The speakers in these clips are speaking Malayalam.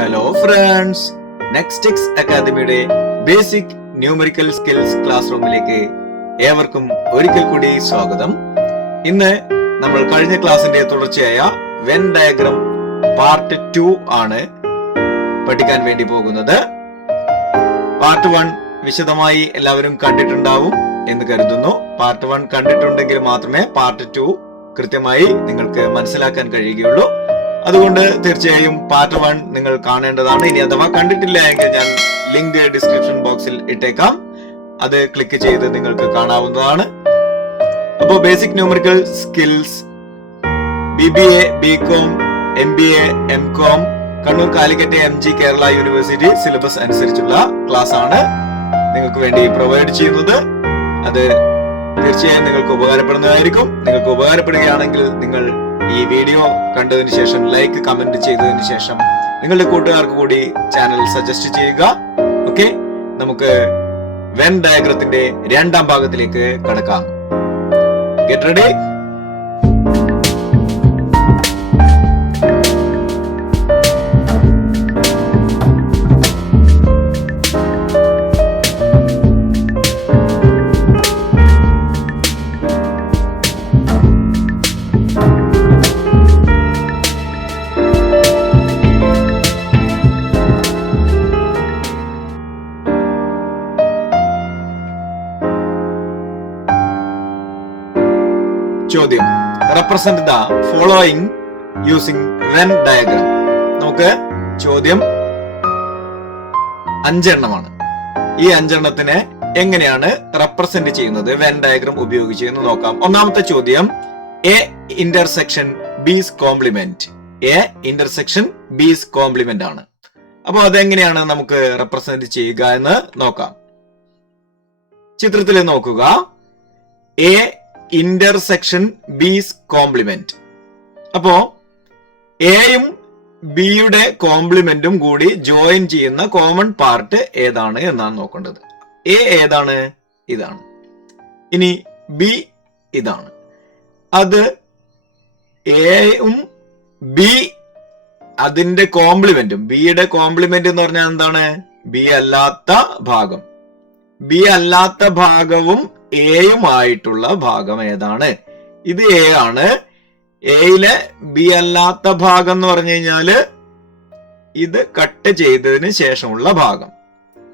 ഹലോ ഫ്രണ്ട്സ്, നെക്സ്റ്റെക്സ് അക്കാദമിയുടെ ബേസിക് ന്യൂമറിക്കൽ സ്കിൽസ് ക്ലാസ് റൂമിലേക്ക് ഏവർക്കും ഒരിക്കൽ കൂടി സ്വാഗതം. ഇന്ന് നമ്മൾ കഴിഞ്ഞ ക്ലാസിന്റെ തുടർച്ചയായ വെൻ ഡയഗ്രം പാർട്ട് 2 ആണ് പഠിക്കാൻ വേണ്ടി പോകുന്നത്. പാർട്ട് 1 വിശദമായി എല്ലാവരും കണ്ടിട്ടുണ്ടാവും എന്ന് കരുതുന്നു. പാർട്ട് 1 കണ്ടിട്ടുണ്ടെങ്കിൽ മാത്രമേ പാർട്ട് 2 കൃത്യമായി നിങ്ങൾക്ക് മനസ്സിലാക്കാൻ കഴിയുകയുള്ളൂ. അതുകൊണ്ട് തീർച്ചയായും പാർട്ട് 1 നിങ്ങൾ കാണേണ്ടതാണ്. ഇനി അഥവാ കണ്ടിട്ടില്ല എങ്കിൽ ഞാൻ ലിങ്ക് ഡിസ്ക്രിപ്ഷൻ ബോക്സിൽ ഇട്ടേക്കാം, അത് ക്ലിക്ക് ചെയ്ത് നിങ്ങൾക്ക് കാണാവുന്നതാണ്. അപ്പോൾ basic numerical skills BBA, BCom, MBA, MCom Kannur Calicut MG Kerala university syllabus അനുസരിച്ചുള്ള ക്ലാസ് ആണ് നിങ്ങൾക്ക് വേണ്ടി പ്രൊവൈഡ് ചെയ്യുന്നത്. അത് തീർച്ചയായും നിങ്ങൾക്ക് ഉപകാരപ്പെടുന്നതായിരിക്കും. നിങ്ങൾക്ക് ഉപകാരപ്പെടുകയാണെങ്കിൽ നിങ്ങൾ ഈ വീഡിയോ കണ്ടതിന് ശേഷം ലൈക്ക്, കമന്റ് ചെയ്തതിന് ശേഷം നിങ്ങളുടെ കൂട്ടുകാർക്ക് കൂടി ചാനൽ സജസ്റ്റ് ചെയ്യുക. ഓക്കെ, നമുക്ക് വെൻ ഡയഗ്രത്തിന്റെ രണ്ടാം ഭാഗത്തിലേക്ക് കടക്കാം. Get ready. ചോദ്യം: represent the following using Venn diagram. നമുക്ക് ചോദ്യം 5 എണ്ണമാണ്. ഈ 5 എണ്ണത്തിനെ എങ്ങനെയാണ് റെപ്രസെന്റ് ചെയ്യുന്നത് വെൻ ഡയഗ്രാം ഉപയോഗിച്ച് എന്ന് നോക്കാം. ഒന്നാമത്തെ ചോദ്യം A intersection B's complement. A intersection B's complement ആണ്. അപ്പൊ അതെങ്ങനെയാണ് നമുക്ക് റെപ്രസെന്റ് ചെയ്യുക എന്ന് നോക്കാം. ചിത്രത്തിൽ നോക്കുക. A intersection B's complement. അപ്പോ എയും ബിയുടെ കോംപ്ലിമെന്റും കൂടി ജോയിൻ ചെയ്യുന്ന കോമൺ പാർട്ട് ഏതാണ് എന്നാണ് നോക്കേണ്ടത്. എ ഏതാണ്? ഇതാണ്. ഇനി ബി ഇതാണ്. അത് എയും ബി അതിന്റെ കോംപ്ലിമെന്റും, ബിയുടെ കോംപ്ലിമെന്റ് എന്ന് പറഞ്ഞാൽ എന്താണ്? ബി അല്ലാത്ത ഭാഗം. ബി അല്ലാത്ത ഭാഗവും എയുമായിട്ടുള്ള ഭാഗം ഏതാണ്? ഇത് എ ആണ്. എയിലെ ബി അല്ലാത്ത ഭാഗം എന്ന് പറഞ്ഞു കഴിഞ്ഞാല് ഇത് കട്ട് ചെയ്തതിന് ശേഷമുള്ള ഭാഗം.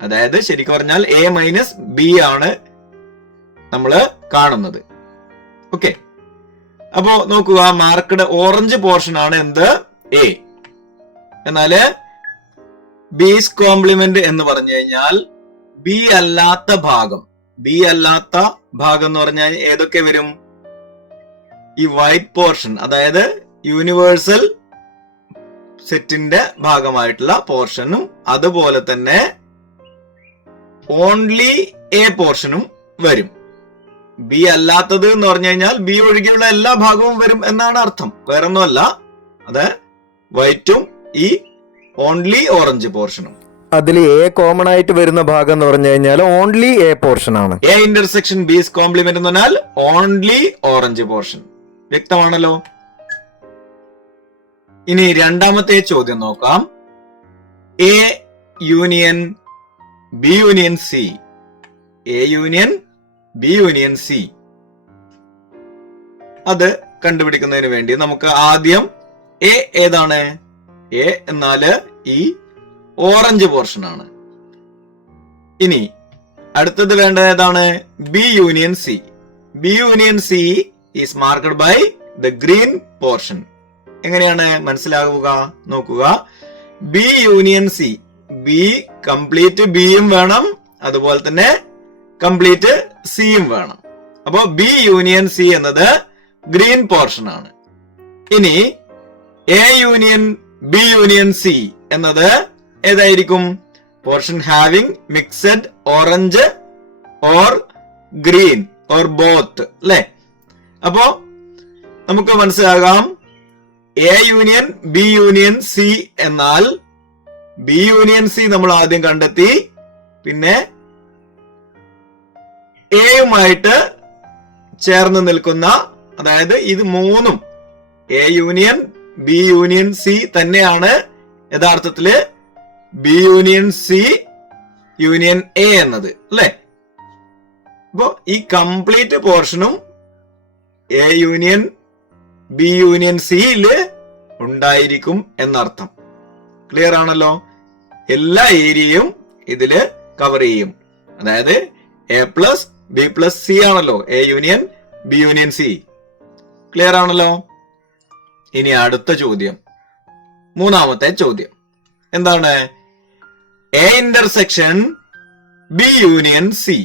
അതായത് ശരിക്കും പറഞ്ഞാൽ എ മൈനസ് ബി ആണ് നമ്മള് കാണുന്നത്. ഓക്കെ, അപ്പോ നോക്കുക, മാർക്കഡ് ഓറഞ്ച് പോർഷൻ ആണ് എന്ത്? എ. എന്നാല് ബീസ് കോംപ്ലിമെന്റ് എന്ന് പറഞ്ഞു കഴിഞ്ഞാൽ ബി അല്ലാത്ത ഭാഗം. ബി അല്ലാത്ത ഭാഗം എന്ന് പറഞ്ഞാൽ ഏതൊക്കെ വരും? ഈ വൈറ്റ് പോർഷൻ, അതായത് യൂണിവേഴ്സൽ സെറ്റിന്റെ ഭാഗമായിട്ടുള്ള പോർഷനും അതുപോലെ തന്നെ ഓൺലി എ പോർഷനും വരും. ബി അല്ലാത്തത് എന്ന് പറഞ്ഞു കഴിഞ്ഞാൽ ബി ഒഴികെയുള്ള എല്ലാ ഭാഗവും വരും എന്നാണ് അർത്ഥം, വേറൊന്നുമല്ല. അത് വൈറ്റും ഈ ഓൺലി ഓറഞ്ച് പോർഷനും. അതിൽ എ കോമൺ ആയിട്ട് വരുന്ന ഭാഗം എന്ന് പറഞ്ഞു കഴിഞ്ഞാൽ ഓൺലി എ പോർഷൻ ആണ്. എ ഇന്റർസെക്ഷൻ ബീസ് കോംപ്ലിമെന്റ് എന്ന് പറഞ്ഞാൽ ഓൺലി ഓറഞ്ച് പോർഷൻ. വ്യക്തമാണല്ലോ. ഇനി രണ്ടാമത്തെ ചോദ്യം നോക്കാം. A union B union C. A union B union C. അത് കണ്ടുപിടിക്കുന്നതിന് വേണ്ടി നമുക്ക് ആദ്യം എ ഏതാണ്? എ എന്നാല് ഈ ഓറഞ്ച് പോർഷൻ ആണ്. ഇനി അടുത്തത് വേണ്ടത് ഏതാണ്? B union C. B union C is marked by the green portion. എങ്ങനെയാണ് മനസ്സിലാവുക? നോക്കുക. B union C. B complete ബിയും വേണം, അതുപോലെ തന്നെ കംപ്ലീറ്റ് സിയും വേണം. അപ്പോ ബി യൂണിയൻ സി എന്നത് ഗ്രീൻ പോർഷൻ ആണ്. ഇനി A union B union C എന്നത് ഏതായിരിക്കും? Portion having mixed orange or green or both, അല്ലെ? അപ്പോ നമുക്ക് മനസ്സിലാകാം A union B union C എന്നാൽ ബി യൂണിയൻ സി നമ്മൾ ആദ്യം കണ്ടെത്തി, പിന്നെ എയുമായിട്ട് ചേർന്ന് നിൽക്കുന്ന, അതായത് ഇത് മൂന്നും A union B union C തന്നെയാണ് യഥാർത്ഥത്തില് B union C union A എന്നത് അല്ലെ. അപ്പോ ഈ കംപ്ലീറ്റ് പോർഷനും എ യൂണിയൻ ബി യൂണിയൻ സിയില് ഉണ്ടായിരിക്കും എന്നർത്ഥം. ക്ലിയർ ആണല്ലോ? എല്ലാ ഏരിയയും ഇതില് കവർ ചെയ്യും. അതായത് A plus B plus C ആണല്ലോ A union B union C. Clear ആണല്ലോ? ഇനി അടുത്ത ചോദ്യം, മൂന്നാമത്തെ ചോദ്യം എന്താണ്? A intersection B union C.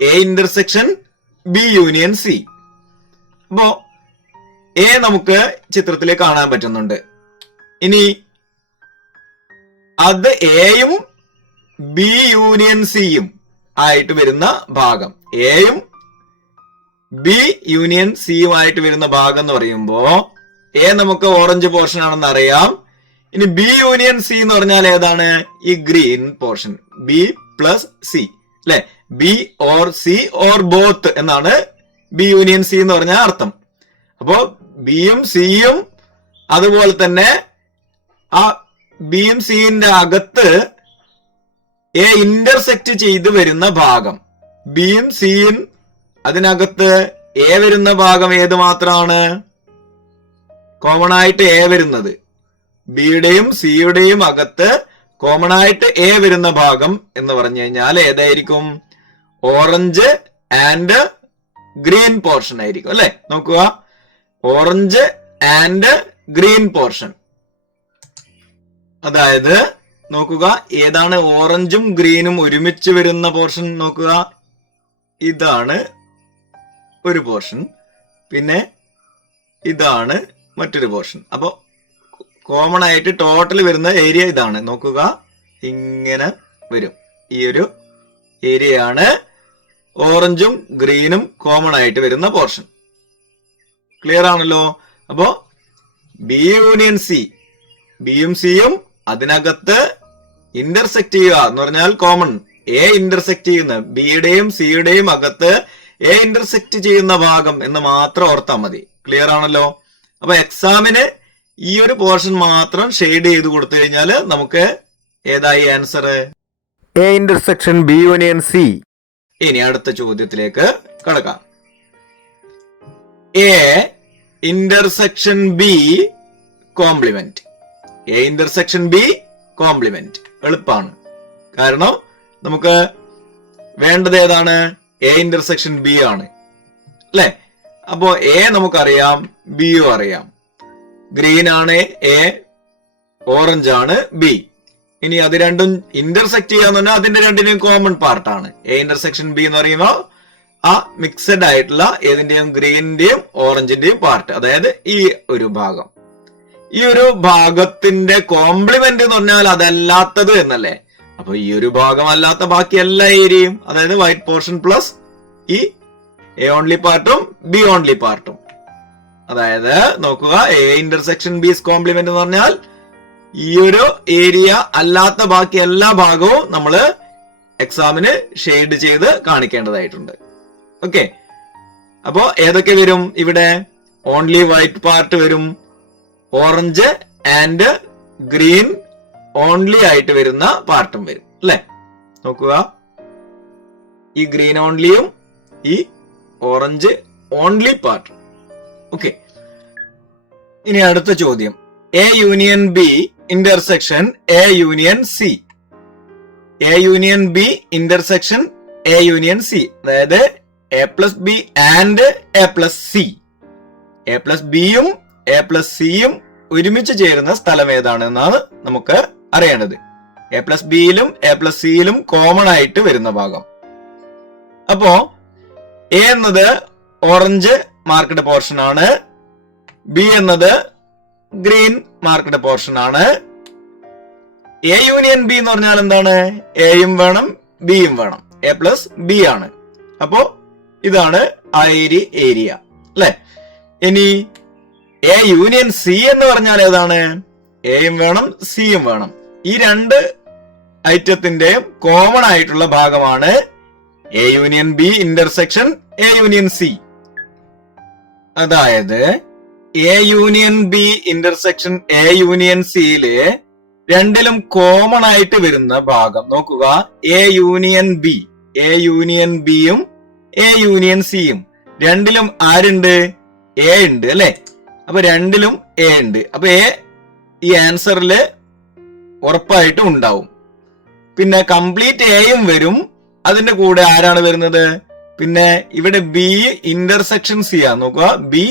A intersection B union C. അപ്പോ എ നമുക്ക് ചിത്രത്തിൽ കാണാൻ പറ്റുന്നുണ്ട്. ഇനി അത് എയും ബി യൂണിയൻ സിയും ആയിട്ട് വരുന്ന ഭാഗം, എയും ബി യൂണിയൻ സിയുമായിട്ട് വരുന്ന ഭാഗം എന്ന് പറയുമ്പോ എ നമുക്ക് ഓറഞ്ച് പോർഷൻ ആണെന്ന് അറിയാം. ഇനി ബി യൂണിയൻ സി എന്ന് പറഞ്ഞാൽ ഏതാണ്? ഈ green portion, B plus C അല്ലെ. B or C or both എന്നാണ് ബി യൂണിയൻ സി എന്ന് പറഞ്ഞാൽ അർത്ഥം. അപ്പോ ബിയും സിയും അതുപോലെ തന്നെ ആ ബിയും സിന്റെ അകത്ത് എ ഇന്റർസെക്ട് ചെയ്ത് വരുന്ന ഭാഗം, ബിയും സിയും അതിനകത്ത് എ വരുന്ന ഭാഗം ഏത് മാത്രമാണ്? കോമൺ ആയിട്ട് എ വരുന്നത്. ബിയുടെയും സിയുടെയും അകത്ത് കോമൺ ആയിട്ട് എ വരുന്ന ഭാഗം എന്ന് പറഞ്ഞു കഴിഞ്ഞാൽ ഏതായിരിക്കും? ഓറഞ്ച് ആൻഡ് ഗ്രീൻ പോർഷൻ ആയിരിക്കും അല്ലെ. നോക്കുക, ഓറഞ്ച് ആൻഡ് ഗ്രീൻ പോർഷൻ. അതായത് നോക്കുക, ഏതാണ് ഓറഞ്ചും ഗ്രീനും ഒരുമിച്ച് വരുന്ന പോർഷൻ? നോക്കുക, ഇതാണ് ഒരു പോർഷൻ, പിന്നെ ഇതാണ് മറ്റൊരു പോർഷൻ. അപ്പൊ കോമൺ ആയിട്ട് ടോട്ടൽ വരുന്ന ഏരിയ ഇതാണ്. നോക്കുക, ഇങ്ങനെ വരും. ഈ ഒരു ഏരിയയാണ് ഓറഞ്ചും ഗ്രീനും കോമൺ ആയിട്ട് വരുന്ന പോർഷൻ. ക്ലിയർ ആണല്ലോ? അപ്പോ ബി യൂണിയൻ സി, ബിയും സിയും അതിനകത്ത് ഇന്റർസെക്ട് ചെയ്യുക എന്ന് പറഞ്ഞാൽ കോമൺ എ ഇന്റർസെക്ട് ചെയ്യുന്ന, ബിയുടെയും സിയുടെയും അകത്ത് എ ഇന്റർസെക്ട് ചെയ്യുന്ന ഭാഗം എന്ന് മാത്രം ഓർത്താൽ മതി. ക്ലിയർ ആണല്ലോ? അപ്പൊ എക്സാമിന് ഈ ഒരു പോർഷൻ മാത്രം ഷെയ്ഡ് ചെയ്ത് കൊടുത്തു കഴിഞ്ഞാൽ നമുക്ക് ഏതായി answer? A intersection B union C. ഇനി അടുത്ത ചോദ്യത്തിലേക്ക് കടക്കാം. A intersection B complement. A intersection B complement എളുപ്പമാണ്. കാരണം നമുക്ക് വേണ്ടത് ഏതാണ്? എ ഇന്റർസെക്ഷൻ ബി ആണ് അല്ലെ. അപ്പോ എ നമുക്കറിയാം, ബിയും അറിയാം. ഗ്രീൻ ആണ് എ, ഓറഞ്ച് ആണ് ബി. ഇനി അത് രണ്ടും ഇന്റർസെക്ട് ചെയ്യാന്ന് പറഞ്ഞാൽ അതിന്റെ രണ്ടിന്റെയും കോമൺ പാർട്ടാണ്. എ ഇന്റർസെക്ഷൻ ബി എന്ന് പറയുമ്പോൾ ആ മിക്സഡ് ആയിട്ടുള്ള ഏതിന്റെയും ഗ്രീനിന്റെയും ഓറഞ്ചിന്റെയും പാർട്ട്, അതായത് ഈ ഒരു ഭാഗം. ഈ ഒരു ഭാഗത്തിന്റെ കോംപ്ലിമെന്റ് എന്ന് പറഞ്ഞാൽ അതല്ലാത്തത് എന്നല്ലേ. അപ്പൊ ഈ ഒരു ഭാഗം അല്ലാത്ത ബാക്കി എല്ലാ ഏരിയയും, അതായത് വൈറ്റ് പോർഷൻ പ്ലസ് ഈ എ ഓൺലി പാർട്ടും ബി ഓൺലി പാർട്ടും. അതായത് നോക്കുക, എ ഇന്റർസെക്ഷൻ ബി കോംപ്ലിമെന്റ് എന്ന് പറഞ്ഞാൽ ഈ ഒരു ഏരിയ അല്ലാത്ത ബാക്കി എല്ലാ ഭാഗവും നമ്മൾ എക്സാമിന് ഷെയ്ഡ് ചെയ്ത് കാണിക്കേണ്ടതായിട്ടുണ്ട്. ഓക്കെ, അപ്പോ ഏതൊക്കെ വരും ഇവിടെ? ഓൺലി വൈറ്റ് പാർട്ട് വരും, ഓറഞ്ച് ആൻഡ് ഗ്രീൻ ഓൺലി ആയിട്ട് വരുന്ന പാർട്ടും വരും അല്ലെ. നോക്കുക, ഈ ഗ്രീൻ ഓൺലിയും ഈ ഓറഞ്ച് ഓൺലി പാർട്ടും. ഓക്കെ, ഇനി അടുത്ത ചോദ്യം, A union B intersection A union C. A union B intersection A union C, അതായത് A plus B and A plus C. A plus ബിയും എ പ്ലസ് സിയും ഒരുമിച്ച് ചേരുന്ന സ്ഥലം ഏതാണെന്നാണ് നമുക്ക് അറിയേണ്ടത്. എ പ്ലസ് ബിയിലും എ പ്ലസ് സിയിലും കോമൺ ആയിട്ട് വരുന്ന ഭാഗം. അപ്പോ എ എന്നത് ഓറഞ്ച് മാർക്കഡ് പോർഷൻ ആണ്, ബി എന്നത് ഗ്രീൻ മാർക്കഡ് പോർഷൻ ആണ്. എ യൂണിയൻ ബി എന്ന് പറഞ്ഞാൽ എന്താണ്? എയും വേണം ബിയും വേണം, എ പ്ലസ് ബി ആണ്. അപ്പോ ഇതാണ് ആ ഏരിയ അല്ലെ. ഇനി എ യൂണിയൻ സി എന്ന് പറഞ്ഞാൽ ഏതാണ്? എയും വേണം സിയും വേണം. ഈ രണ്ട് ഐറ്റത്തിന്റെയും കോമൺ ആയിട്ടുള്ള ഭാഗമാണ് A union B intersection A union C. അതായത് A union B intersection A union സിയില് രണ്ടിലും കോമൺ ആയിട്ട് വരുന്ന ഭാഗം നോക്കുക. A union B, A union ബിയും എ യൂണിയൻ സിയും രണ്ടിലും ആരുണ്ട്? എ ഉണ്ട് അല്ലെ. അപ്പൊ രണ്ടിലും എ ഉണ്ട്. അപ്പൊ എ ഈ ആൻസറില് ഉറപ്പായിട്ടും ഉണ്ടാവും. പിന്നെ കംപ്ലീറ്റ് എയും വരും. അതിന്റെ കൂടെ ആരാണ് വരുന്നത്? പിന്നെ ഇവിടെ ബി ഇന്റർസെക്ഷൻ സി ആണ്. നോക്കുക, ബി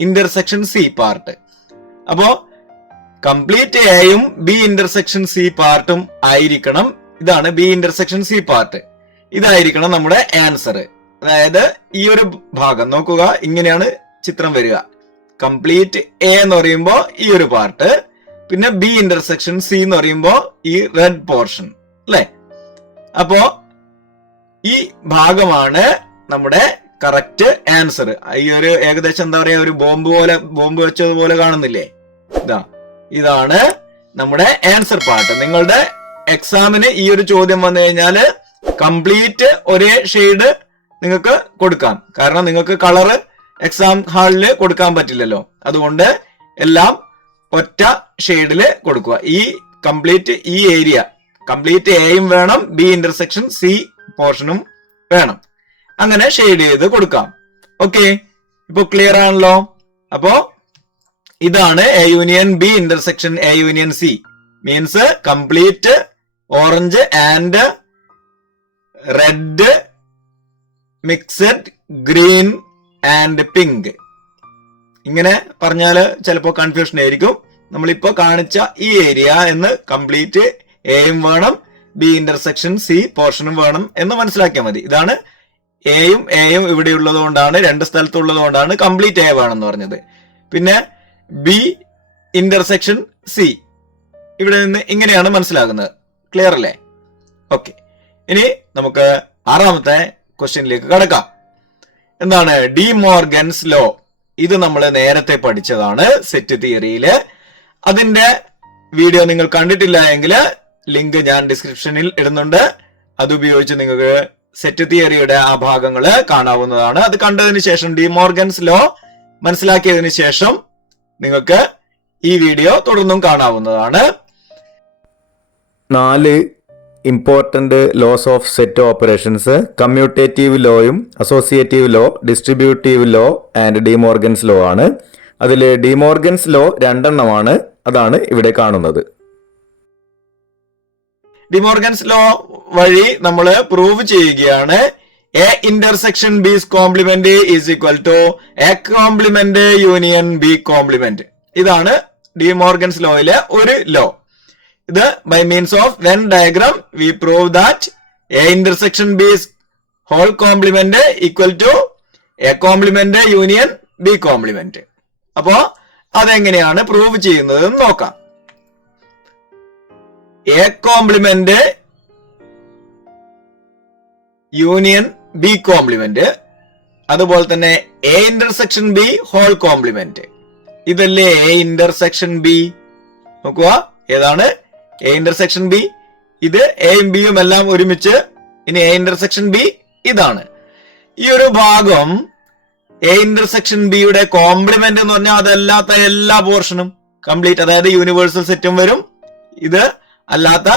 ഇന്റർസെക്ഷൻ സി പാർട്ട്. അപ്പോ കംപ്ലീറ്റ് എയും ബി ഇന്റർസെക്ഷൻ സി പാർട്ടും ആയിരിക്കണം. ഇതാണ് ബി ഇന്റർസെക്ഷൻ സി പാർട്ട്. ഇതായിരിക്കണം നമ്മുടെ ആൻസർ. അതായത് ഈ ഒരു ഭാഗം നോക്കുക, ഇങ്ങനെയാണ് ചിത്രം വരിക. കംപ്ലീറ്റ് എ എന്ന് പറയുമ്പോ ഈ ഒരു പാർട്ട്, പിന്നെ ബി ഇന്റർസെക്ഷൻ സി എന്ന് പറയുമ്പോ ഈ റെഡ് പോർഷൻ അല്ലെ. അപ്പോ ഈ ഭാഗമാണ് നമ്മുടെ കറക്റ്റ് ആൻസർ. ഈ ഒരു ഏകദേശം എന്താ പറയാ, ഒരു ബോംബ് വെച്ചതുപോലെ കാണുന്നില്ലേ? ഇതാണ് നമ്മുടെ ആൻസർ പാർട്ട്. നിങ്ങളുടെ എക്സാമിന് ഈ ഒരു ചോദ്യം വന്നു കഴിഞ്ഞാല് കംപ്ലീറ്റ് ഒരേ ഷെയ്ഡ് നിങ്ങൾക്ക് കൊടുക്കാം. കാരണം നിങ്ങൾക്ക് കളറ് എക്സാം ഹാളിൽ കൊടുക്കാൻ പറ്റില്ലല്ലോ. അതുകൊണ്ട് എല്ലാം ഒറ്റ ഷെയ്ഡില് കൊടുക്കുക. ഈ കംപ്ലീറ്റ് ഈ ഏരിയ കംപ്ലീറ്റ് എയും വേണം, ബി ഇന്റർസെക്ഷൻ സി പോർഷനും വേണം. അങ്ങനെ ഷെയ്ഡ് ചെയ്ത് കൊടുക്കാം. ഓക്കെ, ഇപ്പൊ ക്ലിയർ ആണല്ലോ. അപ്പോ ഇതാണ് A union B intersection A union C means complete orange and red mixed green and pink. ഇങ്ങനെ പറഞ്ഞാല് ചിലപ്പോ കൺഫ്യൂഷൻ ആയിരിക്കും. നമ്മളിപ്പോ കാണിച്ച ഈ ഏരിയ എന്ന് കംപ്ലീറ്റ് എയും വേണം, ബി ഇന്റർസെക്ഷൻ സി പോർഷനും വേണം എന്ന് മനസ്സിലാക്കിയാൽ മതി. ഇതാണ് എയും ഇവിടെ ഉള്ളത് കൊണ്ടാണ്, രണ്ട് സ്ഥലത്തുള്ളത് കൊണ്ടാണ് കംപ്ലീറ്റ് എ വേണമെന്ന് പറഞ്ഞത്. പിന്നെ ബി ഇന്റർസെക്ഷൻ സി ഇവിടെ നിന്ന് ഇങ്ങനെയാണ് മനസ്സിലാകുന്നത്. ക്ലിയർ അല്ലേ? ഓക്കെ, ഇനി നമുക്ക് ആറാമത്തെ ക്വസ്റ്റ്യനിലേക്ക് കടക്കാം. എന്താണ് ഡി മോർഗൻസ് ലോ? ഇത് നമ്മൾ നേരത്തെ പഠിച്ചതാണ് സെറ്റ് തിയറിയില്. അതിന്റെ വീഡിയോ നിങ്ങൾ കണ്ടിട്ടില്ല എങ്കിൽ ലിങ്ക് ഞാൻ ഡിസ്ക്രിപ്ഷനിൽ ഇടുന്നുണ്ട്. അതുപയോഗിച്ച് നിങ്ങൾക്ക് സെറ്റ് തിയറിയുടെ ആ ഭാഗങ്ങള് കാണാവുന്നതാണ്. അത് കണ്ടതിന് ശേഷം ഡി മോർഗൻസ് ലോ മനസ്സിലാക്കിയതിനു ശേഷം നിങ്ങൾക്ക് ഈ വീഡിയോ തുടർന്നും കാണാവുന്നതാണ്. 4 important laws of set operations: commutative ലോയും associative law, distributive law and De Morgan's law ആണ്. അതിൽ ഡിമോർഗൻസ് ലോ 2 എണ്ണമാണ്. അതാണ് ഇവിടെ കാണുന്നത്. ഡിമോർഗൻസ് ലോ വഴി നമ്മൾ പ്രൂവ് ചെയ്യുകയാണ് A intersection B's complement is equal to A complement union B complement. ഇതാണ് ഡിമോർഗൻസ് ലോയിലെ ഒരു ലോ. ഇത് by means of Venn diagram we prove that A intersection B's whole complement equal to A complement union B complement. അപ്പോ അതെങ്ങനെയാണ് പ്രൂവ് ചെയ്യുന്നത് എന്ന് നോക്കാം. A complement union B complement, അതുപോലെ തന്നെ A intersection B whole complement. ഇതല്ലേ എ ഇന്റർസെക്ഷൻ ബി? നോക്കുക, ഏതാണ് എ ഇന്റർസെക്ഷൻ ബി? ഇത് എയും ബിയും എല്ലാം ഒരുമിച്ച്. ഇനി എ ഇന്റർസെക്ഷൻ ബി ഇതാണ്. ഈ ഒരു ഭാഗം എ ഇന്റർസെക്ഷൻ ബിയുടെ കോംപ്ലിമെന്റ് എന്ന് പറഞ്ഞാൽ അതല്ലാത്ത എല്ലാ പോർഷനും കംപ്ലീറ്റ്, അതായത് യൂണിവേഴ്സൽ സെറ്റും വരും. ഇത് അല്ലാത്ത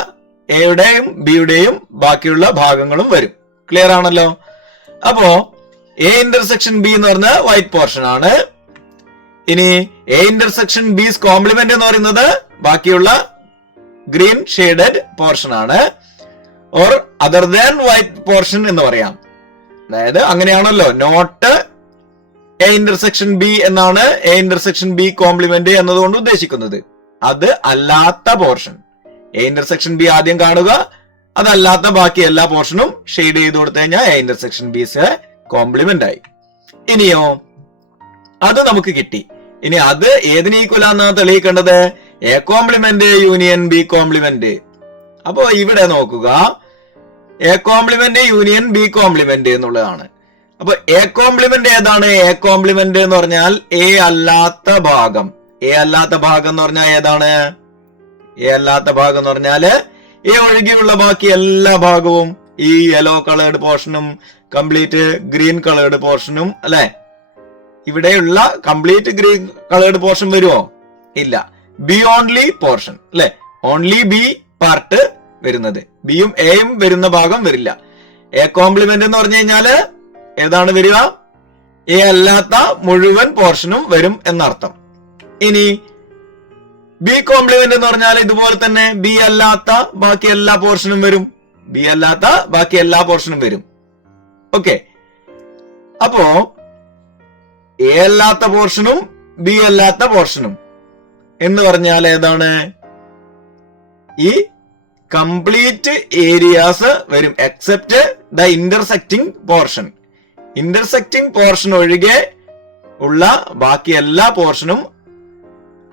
എയുടെയും ബിയുടെയും ബാക്കിയുള്ള ഭാഗങ്ങളും വരും. ക്ലിയർ ആണല്ലോ? അപ്പോ എ ഇന്റർസെക്ഷൻ ബി എന്ന് പറഞ്ഞ വൈറ്റ് പോർഷൻ ആണ്. ഇനി എ ഇന്റർസെക്ഷൻ ബിസ് കോംപ്ലിമെന്റ് എന്ന് പറയുന്നത് ബാക്കിയുള്ള ഗ്രീൻ ഷെയ്ഡഡ് പോർഷൻ ആണ്. Or other than white portion എന്ന് പറയാം. അതായത് അങ്ങനെയാണല്ലോ, നോട്ട് എ ഇന്റർസെക്ഷൻ ബി എന്നാണ് എ ഇന്റർസെക്ഷൻ ബി കോംപ്ലിമെന്റ് എന്നതുകൊണ്ട് ഉദ്ദേശിക്കുന്നത്. അത് അല്ലാത്ത പോർഷൻ എ ഇന്റർസെക്ഷൻ ബി ആദ്യം കാണുക, അതല്ലാത്ത ബാക്കി എല്ലാ പോർഷനും ഷെയ്ഡ് ചെയ്ത് കൊടുത്തു കഴിഞ്ഞാൽ എ ഇന്റർസെക്ഷൻ ബിസ് കോംപ്ലിമെന്റ് ആയി. ഇനിയോ അത് നമുക്ക് കിട്ടി. ഇനി അത് ഏതിന് ഈക്വൽ ആണെന്നാണ് തെളിയിക്കേണ്ടത്? A complement union B complement. അപ്പോ ഇവിടെ നോക്കുക, A complement union B complement എന്നുള്ളതാണ്. അപ്പൊ എ കോംപ്ലിമെന്റ് ഏതാണ്? എ കോംപ്ലിമെന്റ് എന്ന് പറഞ്ഞാൽ എ അല്ലാത്ത ഭാഗം. എ അല്ലാത്ത ഭാഗം എന്ന് പറഞ്ഞാൽ ഏതാണ്? എ അല്ലാത്ത ഭാഗം എന്ന് പറഞ്ഞാല് എ ഒഴികെയുള്ള ബാക്കി എല്ലാ ഭാഗവും, ഈ യെല്ലോ കളേർഡ് പോർഷനും കംപ്ലീറ്റ് ഗ്രീൻ കളേർഡ് പോർഷനും അല്ലെ. ഇവിടെയുള്ള കംപ്ലീറ്റ് ഗ്രീൻ കളേർഡ് പോർഷൻ വരുമോ? ഇല്ല. ബിയോണ്ട്ലി പോർഷൻ അല്ലെ, ഓൺലി ബി പാർട്ട് വരുന്നത്. ബിയും എയും വരുന്ന ഭാഗം വരില്ല. എ കോംപ്ലിമെന്റ് എന്ന് പറഞ്ഞു കഴിഞ്ഞാല് ഏതാണ് വരിക? എ അല്ലാത്ത മുഴുവൻ പോർഷനും വരും എന്നർത്ഥം. ഇനി ബി കോംപ്ലിമെന്റ് എന്ന് പറഞ്ഞാൽ ഇതുപോലെ തന്നെ ബി അല്ലാത്ത ബാക്കി എല്ലാ പോർഷനും വരും. ബി അല്ലാത്ത ബാക്കി എല്ലാ പോർഷനും വരും. ഓക്കെ, അപ്പോ എ അല്ലാത്ത പോർഷനും ബി അല്ലാത്ത പോർഷനും എന്ന് പറഞ്ഞാൽ ഏതാണ്? ഈ കംപ്ലീറ്റ് ഏരിയാസ് വരും except the intersecting portion. Intersecting portion ഒഴികെ ഉള്ള ബാക്കി എല്ലാ പോർഷനും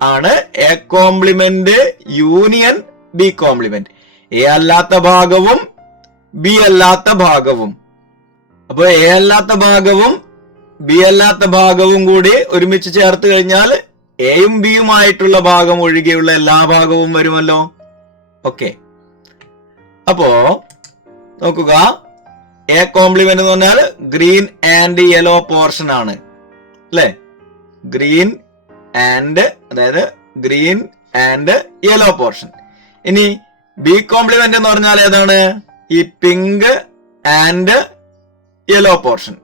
ആണ് A complement union B complement. A അല്ലാത്ത ഭാഗവും ബി അല്ലാത്ത ഭാഗവും. അപ്പൊ എ അല്ലാത്ത ഭാഗവും ബി അല്ലാത്ത ഭാഗവും കൂടി ഒരുമിച്ച് ചേർത്ത് കഴിഞ്ഞാൽ എയും ബിയുമായിട്ടുള്ള ഭാഗം ഒഴികെയുള്ള എല്ലാ ഭാഗവും വരുമല്ലോ. ഓക്കെ, അപ്പോ നോക്കുക, എ കോംപ്ലിമെന്റ് എന്ന് പറഞ്ഞാൽ ഗ്രീൻ ആൻഡ് യെല്ലോ പോർഷൻ ആണ് അല്ലെ? ഗ്രീൻ ആൻഡ്, അതായത് ഗ്രീൻ ആൻഡ് യെല്ലോ പോർഷൻ. ഇനി ബി കോംപ്ലിമെന്റ് എന്ന് പറഞ്ഞാൽ ഏതാണ്? ഈ pink and yellow portion.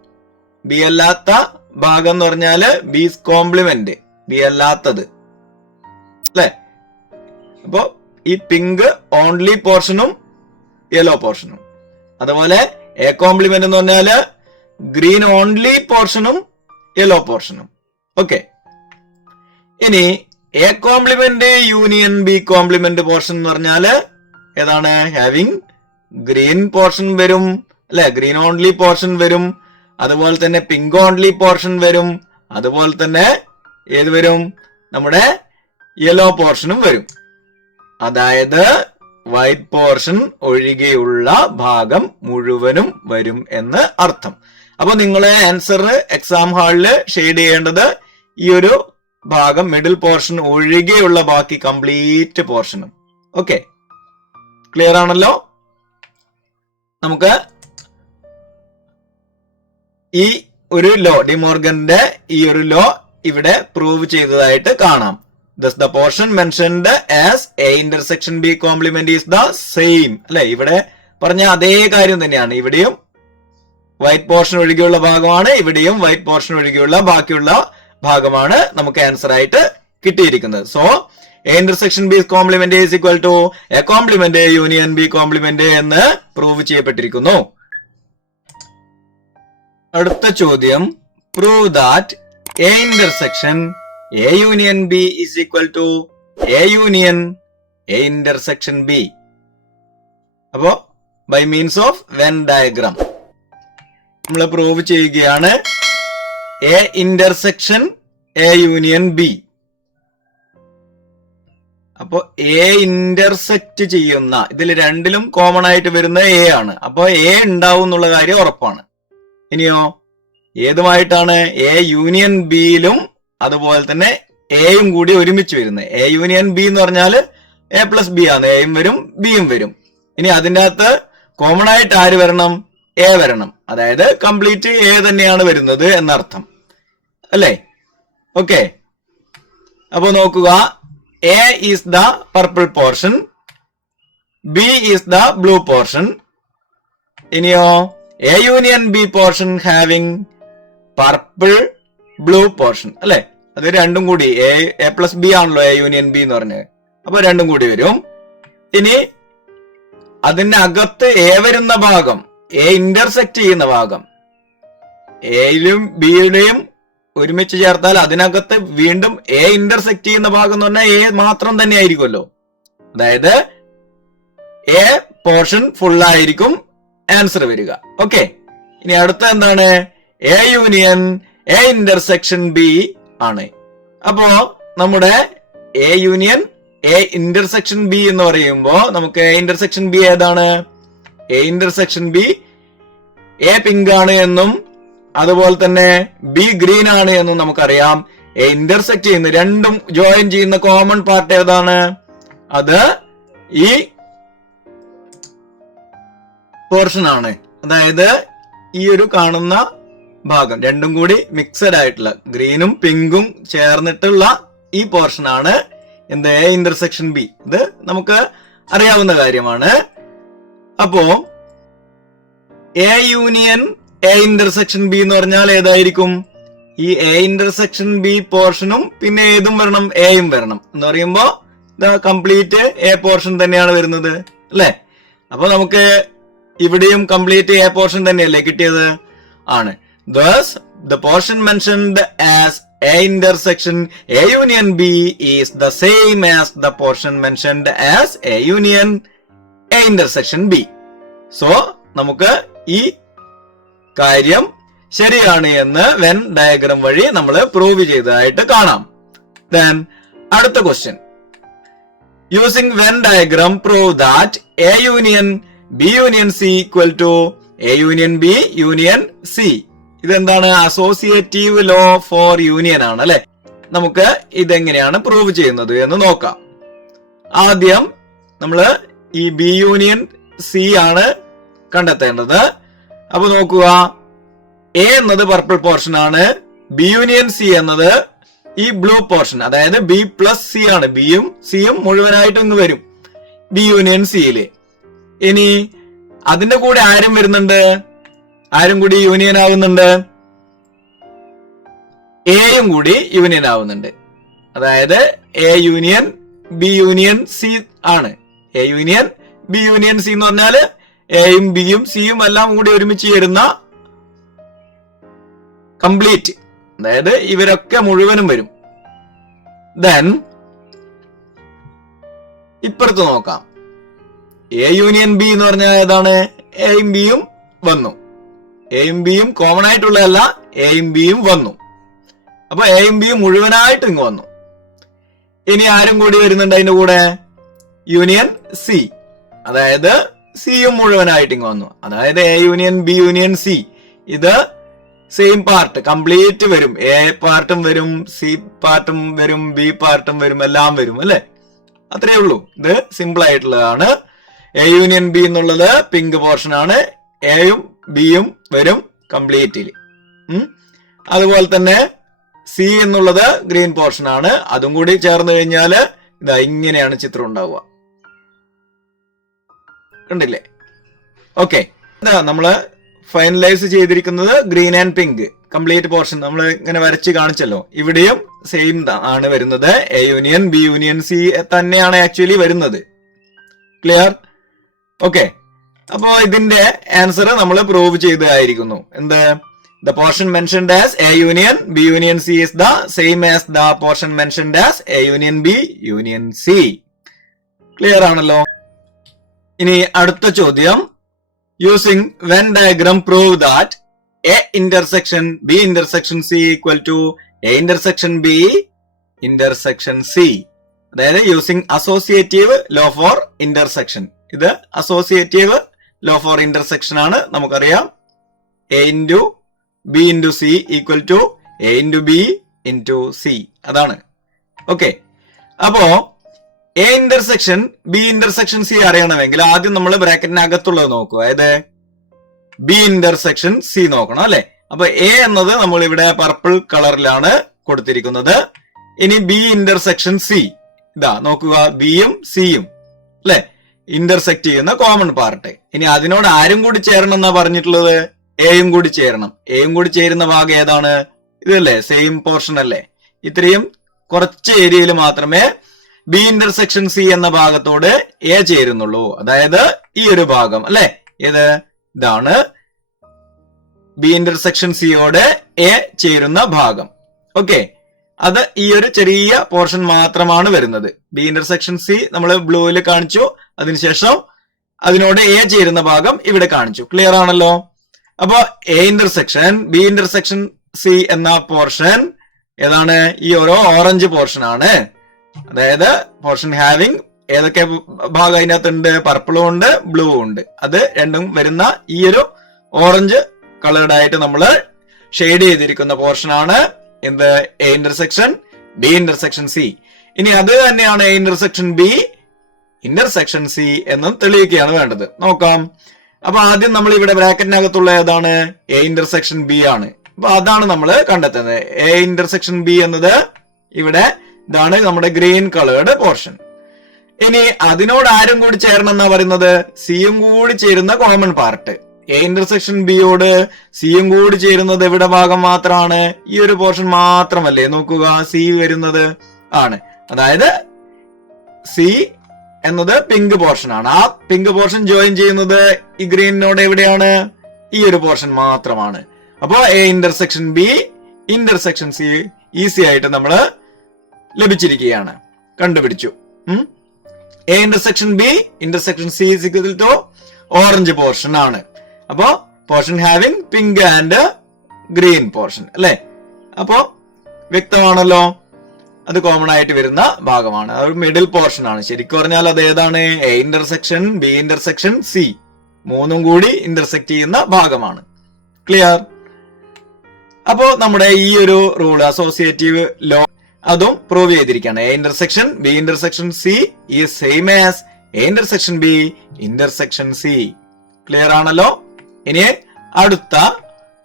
B അല്ലാത്ത ഭാഗം എന്ന് പറഞ്ഞാല് ബീസ് കോംപ്ലിമെന്റ്, ബി അല്ലാത്തത് അല്ലെ? അപ്പോ ഈ പിങ്ക് ഓൺലി പോർഷനും യെല്ലോ പോർഷനും. അതുപോലെ എ കോംപ്ലിമെന്റ് എന്ന് പറഞ്ഞാല് ഗ്രീൻ ഓൺലി പോർഷനും യെല്ലോ പോർഷനും. ഓക്കെ, ഇനി A complement union B complement portion എന്ന് പറഞ്ഞാല് ഏതാണ്? ഹാവിങ് ഗ്രീൻ പോർഷൻ വരും അല്ലെ? ഗ്രീൻ ഓൺലി പോർഷൻ വരും. അതുപോലെ തന്നെ പിങ്ക് ഓൺലി പോർഷൻ വരും. അതുപോലെ തന്നെ ഏത് വരും? നമ്മുടെ യെല്ലോ പോർഷനും വരും. അതായത് വൈറ്റ് പോർഷൻ ഒഴികെയുള്ള ഭാഗം മുഴുവനും വരും എന്ന് അർത്ഥം. അപ്പൊ നിങ്ങളെ ആൻസർ എക്സാം ഹാളില് ഷെയ്ഡ് ചെയ്യേണ്ടത് ഈ ഒരു ഭാഗം, മിഡിൽ പോർഷൻ ഒഴികെയുള്ള ബാക്കി കംപ്ലീറ്റ് പോർഷനും. ഓക്കെ, ക്ലിയർ ആണല്ലോ? നമുക്ക് ഈ ഒരു ലോ, ഡിമോർഗന്റെ ഈ ഒരു ലോ ഇവിടെ പ്രൂവ് ചെയ്തതായിട്ട് കാണാം. Thus the portion mentioned as A intersection B complement is the same. അല്ലെ? ഇവിടെ പറഞ്ഞ അതേ കാര്യം തന്നെയാണ്. ഇവിടെയും വൈറ്റ് പോർഷൻ ഒഴികെയുള്ള ഭാഗമാണ്, ഇവിടെയും വൈറ്റ് പോർഷൻ ഒഴികെയുള്ള ബാക്കിയുള്ള ഭാഗമാണ് നമുക്ക് ആൻസർ ആയിട്ട് കിട്ടിയിരിക്കുന്നത്. So A intersection B complement is equal to A complement A union B complement എന്ന് പ്രൂവ് ചെയ്യപ്പെട്ടിരിക്കുന്നു. അടുത്ത ചോദ്യം, prove that A intersection A union B is equal to A union A intersection B. അപ്പോ by means of Venn diagram നമ്മൾ പ്രൂവ് ചെയ്യുകയാണ് A intersection A union B. അപ്പോ A ഇന്റർസെക്ട് ചെയ്യുന്ന, ഇതിൽ രണ്ടിലും കോമൺ ആയിട്ട് വരുന്ന A ആണ്. അപ്പോ A ഉണ്ടാവും എന്നുള്ള കാര്യം ഉറപ്പാണ്. ഇനിയോ ഏതുമായിട്ടാണ്? A യൂണിയൻ ബിയിലും അതുപോലെ തന്നെ എയും കൂടി ഒരുമിച്ച് വരുന്നത്. എ യൂണിയൻ ബി എന്ന് പറഞ്ഞാല് എ പ്ലസ് ബി ആണ്. എയും വരും ബിയും വരും. ഇനി അതിൻ്റെ അകത്ത് കോമൺ ആയിട്ട് ആര് വരണം? എ വരണം. അതായത് കംപ്ലീറ്റ് എ തന്നെയാണ് വരുന്നത് എന്നർത്ഥം അല്ലേ? ഓക്കെ, അപ്പൊ നോക്കുക, A is the purple portion, B is the blue portion. ഇനിയോ A union B portion having purple blue portion അല്ലെ? അത് രണ്ടും കൂടി എ പ്ലസ് ബി ആണല്ലോ എ യൂണിയൻ ബി എന്ന് പറഞ്ഞത്. അപ്പൊ രണ്ടും കൂടി വരും. ഇനി അതിന്റെ അകത്ത് എ വരുന്ന ഭാഗം, എ ഇന്റർസെക്ട് ചെയ്യുന്ന ഭാഗം, എയിലും ബിയുടെയും ഒരുമിച്ച് ചേർത്താൽ അതിനകത്ത് വീണ്ടും എ ഇന്റർസെക്ട് ചെയ്യുന്ന ഭാഗം എന്ന് പറഞ്ഞാൽ എ മാത്രം തന്നെ ആയിരിക്കുമല്ലോ. അതായത് എ പോർഷൻ ഫുൾ ആയിരിക്കും ആൻസർ വരിക. ഓക്കെ, ഇനി അടുത്ത എന്താണ്? A union A intersection B ആണ്. അപ്പോ നമ്മുടെ A union A intersection B എന്ന് പറയുമ്പോ നമുക്ക് എ ഇന്റർസെക്ഷൻ ബി ഏതാണ്? A intersection B A pink ആണ് എന്നും അതുപോലെ തന്നെ ബി ഗ്രീൻ ആണ് എന്നും നമുക്കറിയാം. എ ഇന്റർസെക്ട് ചെയ്യുന്ന, രണ്ടും ജോയിൻ ചെയ്യുന്ന കോമൺ പാർട്ട് ഏതാണ്? അത് ഈ പോർഷൻ ആണ്. അതായത് ഈ ഒരു കാണുന്ന ഭാഗം രണ്ടും കൂടി മിക്സഡ് ആയിട്ടുള്ള ഗ്രീനും പിങ്കും ചേർന്നിട്ടുള്ള ഈ പോർഷൻ ആണ് എന്ത് എ ഇന്റർസെക്ഷൻ ബി. ഇത് നമുക്ക് അറിയാവുന്ന കാര്യമാണ്. അപ്പോ A union A intersection B എന്ന് പറഞ്ഞാൽ ഏതായിരിക്കും? ഈ എ ഇന്റർസെക്ഷൻ ബി പോർഷനും പിന്നെ ഏതും വരണം, എയും വരണം എന്ന് പറയുമ്പോ കംപ്ലീറ്റ് എ പോർഷൻ തന്നെയാണ് വരുന്നത് അല്ലെ. അപ്പൊ നമുക്ക് ഇവിടെയും കംപ്ലീറ്റ് എ പോർഷൻ തന്നെയല്ലേ കിട്ടിയത്? ആണ്. Thus, the portion mentioned as A intersection A union B is the same as the portion mentioned as A union A intersection B. So, നമുക്ക് ഈ കാര്യം ശരിയാണ് എന്ന് വെൻ ഡയഗ്രം വഴി നമ്മൾ പ്രൂവ് ചെയ്തതായിട്ട് കാണാം. Then, അടുത്ത question. Using Venn diagram, prove that A union B union C equal to A union B union C. ഇതെന്താണ്? അസോസിയേറ്റീവ് ലോ ഫോർ യൂണിയൻ ആണ് അല്ലെ. നമുക്ക് ഇതെങ്ങനെയാണ് പ്രൂവ് ചെയ്യുന്നത് എന്ന് നോക്കാം. ആദ്യം നമ്മള് ഈ ബി യൂണിയൻ സി ആണ് കണ്ടെത്തേണ്ടത്. അപ്പൊ നോക്കുക, എ എന്നത് പർപ്പിൾ പോർഷൻ ആണ്, ബി യൂണിയൻ സി എന്നത് ഈ ബ്ലൂ പോർഷൻ, അതായത് ബി പ്ലസ് സി ആണ്. ബിയും സിയും മുഴുവനായിട്ട് ഇങ്ങ് വരും ബി യൂണിയൻ സിയില്. ഇനി അതിന്റെ കൂടെ ആരും വരുന്നുണ്ട്? ആരും കൂടി യൂണിയൻ ആവുന്നുണ്ട്? എയും കൂടി യൂണിയൻ ആവുന്നുണ്ട്. അതായത് A union B union C ആണ്. A union B union C എന്ന് പറഞ്ഞാല് എയും ബിയും സിയും എല്ലാം കൂടി ഒരുമിച്ച് ചേരുന്ന കംപ്ലീറ്റ്, അതായത് ഇവരൊക്കെ മുഴുവനും വരും. ദെൻ ഇപ്പുറത്ത് നോക്കാം. എ യൂണിയൻ ബി എന്ന് പറഞ്ഞാൽ ഏതാണ്? എയും ബിയും വന്നു. എയും ബിയും കോമൺ ആയിട്ടുള്ളതല്ല, എയും ബിയും വന്നു. അപ്പൊ എയും ബിയും മുഴുവനായിട്ട് ഇങ്ങ് വന്നു. ഇനി ആരും കൂടി വരുന്നുണ്ട് അതിന്റെ കൂടെ? യൂണിയൻ സി, അതായത് സിയും മുഴുവനായിട്ട് ഇങ്ങ് വന്നു. അതായത് A union B union C, ഇത് സെയിം പാർട്ട് കംപ്ലീറ്റ് വരും. എ പാർട്ടും വരും, സി പാർട്ടും വരും, ബി പാർട്ടും വരും, എല്ലാം വരും അല്ലെ. അത്രേ ഉള്ളൂ. ഇത് സിമ്പിൾ ആയിട്ടുള്ളതാണ്. എ യൂണിയൻ ബി എന്നുള്ളത് പിങ്ക് പോർഷൻ ആണ്. എയും ബിയും വരും കംപ്ലീറ്റ്ലി. അതുപോലെ തന്നെ സി എന്നുള്ളത് ഗ്രീൻ പോർഷൻ ആണ്. അതും കൂടി ചേർന്ന് കഴിഞ്ഞാല് ഇതാ ഇങ്ങനെയാണ് ചിത്രം ഉണ്ടാവുക. കണ്ടില്ലേ? ഓക്കെ, നമ്മള് ഫൈനലൈസ് ചെയ്തിരിക്കുന്നത് green and pink complete portion നമ്മൾ ഇങ്ങനെ വരച്ച് കാണിച്ചല്ലോ. ഇവിടെയും സെയിം ആണ് വരുന്നത്. A union B union C തന്നെയാണ് ആക്ച്വലി വരുന്നത്. ക്ലിയർ? ഓക്കെ, അപ്പോ ഇതിന്റെ ആൻസർ നമ്മൾ പ്രൂവ് ചെയ്തതായിരിക്കുന്നു. എന്ത്? The portion mentioned as A union B union C is the same as the portion mentioned as A union B union C. Clear ആണല്ലോ? ഇനി അടുത്ത ചോദ്യം. Using Venn diagram, prove that A intersection B intersection C equal to A intersection B intersection C. അതായത് using associative law for intersection. ഇത് അസോസിയേറ്റീവ് ലോ ഫോർ ഇന്റർസെക്ഷൻ ആണ്. നമുക്കറിയാം A into B into C equal to A into B into C. അതാണ്. ഓക്കെ, അപ്പോ A intersection B intersection C അറിയണമെങ്കിൽ ആദ്യം നമ്മൾ ബ്രാക്കറ്റിനകത്തുള്ളത് നോക്കുക. അതായത് ബി ഇന്റർസെക്ഷൻ സി നോക്കണം അല്ലെ. അപ്പൊ എ എന്നത് നമ്മൾ ഇവിടെ പർപ്പിൾ കളറിലാണ് കൊടുത്തിരിക്കുന്നത്. ഇനി ബി ഇന്റർസെക്ഷൻ സി, ഇതാ നോക്കുക, ബിയും സിയും അല്ലെ ഇന്റർസെക്ട് ചെയ്യുന്ന കോമൺ പാർട്ട്. ഇനി അതിനോട് ആരും കൂടി ചേരണം എന്നാ പറഞ്ഞിട്ടുള്ളത്? എയും കൂടി ചേരണം. എയും കൂടി ചേരുന്ന ഭാഗം ഏതാണ്? ഇതല്ലേ, സെയിം പോർഷൻ അല്ലേ. ഇത്രയും കുറച്ച് ഏരിയയിൽ മാത്രമേ ബി ഇന്റർസെക്ഷൻ സി എന്ന ഭാഗത്തോട് എ ചേരുന്നുള്ളൂ. അതായത് ഈ ഒരു ഭാഗം അല്ലെ, ഇത് ഇതാണ് ബി ഇന്റർസെക്ഷൻ സിയോട് എ ചേരുന്ന ഭാഗം. ഓക്കെ, അത് ഈ ഒരു ചെറിയ പോർഷൻ മാത്രമാണ് വരുന്നത്. ബി ഇന്റർസെക്ഷൻ സി നമ്മൾ ബ്ലൂവിൽ കാണിച്ചു, അതിനുശേഷം അതിനോട് എ ചേരുന്ന ഭാഗം ഇവിടെ കാണിച്ചു. ക്ലിയർ ആണല്ലോ? അപ്പോ A intersection B intersection C എന്ന പോർഷൻ ഏതാണ്? ഈ ഓരോ ഓറഞ്ച് പോർഷൻ ആണ്. അതായത് പോർഷൻ ഹാവിങ് ഏതൊക്കെ ഭാഗം അതിനകത്തുണ്ട്? പർപ്പിളും ഉണ്ട്, ബ്ലൂ ഉണ്ട്. അത് രണ്ടും വരുന്ന ഈ ഒരു ഓറഞ്ച് കളേർഡ് ആയിട്ട് നമ്മൾ ഷെയ്ഡ് ചെയ്തിരിക്കുന്ന പോർഷൻ ആണ് എന്ത്? A intersection B intersection C. ഇനി അത് തന്നെയാണ് A intersection B intersection C എന്നും തെളിയിക്കുകയാണ് വേണ്ടത്. നോക്കാം. അപ്പൊ ആദ്യം നമ്മൾ ഇവിടെ ബ്രാക്കറ്റിനകത്തുള്ള ഏതാണ്? എ ഇന്റർസെക്ഷൻ ബി ആണ്. അപ്പൊ അതാണ് നമ്മൾ കണ്ടെത്തുന്നത്. എ ഇന്റർസെക്ഷൻ ബി എന്നത് ഇവിടെ ഇതാണ് നമ്മുടെ ഗ്രീൻ കളേർഡ് പോർഷൻ. ഇനി അതിനോട് ആരും കൂടി ചേരണം എന്നാ പറയുന്നത്? സിയും കൂടി ചേരുന്ന കോമൺ പാർട്ട്. എ ഇന്റർസെക്ഷൻ ബിയോട് സിയും കൂടി ചേരുന്നത് എവിടെ ഭാഗം മാത്രമാണ്? ഈ ഒരു പോർഷൻ മാത്രമല്ലേ? നോക്കുക, സി വരുന്നത് ആണ്. അതായത് സി എന്നത് പിങ്ക് പോർഷൻ ആണ്. ആ പിങ്ക് പോർഷൻ ജോയിൻ ചെയ്യുന്നത് ഈ ഗ്രീനിനോട് എവിടെയാണ്? ഈ ഒരു പോർഷൻ മാത്രമാണ്. അപ്പോ A intersection B intersection C easy ആയിട്ട് നമ്മൾ ലഭിച്ചിരിക്കുകയാണ്, കണ്ടുപിടിച്ചു. A intersection B intersection C is equal to orange portion ആണ്. അപ്പോ portion having pink and green portion അല്ലെ? അപ്പോ വ്യക്തമാണല്ലോ, അത് കോമൺ ആയിട്ട് വരുന്ന ഭാഗമാണ്. അത് മിഡിൽ പോർഷൻ ആണ്. ശരിക്കും പറഞ്ഞാൽ അത് ഏതാണ്? A intersection B intersection C മൂന്നും കൂടി ഇന്റർസെക്ട് ചെയ്യുന്ന ഭാഗമാണ്. ക്ലിയർ? അപ്പോ നമ്മുടെ ഈ ഒരു റൂൾ അസോസിയേറ്റീവ് ലോ അതും പ്രൂവ് ചെയ്തിരിക്കുകയാണ്. A intersection B intersection C is same as A intersection B intersection C. Clear ആണല്ലോ? ഇനി അടുത്ത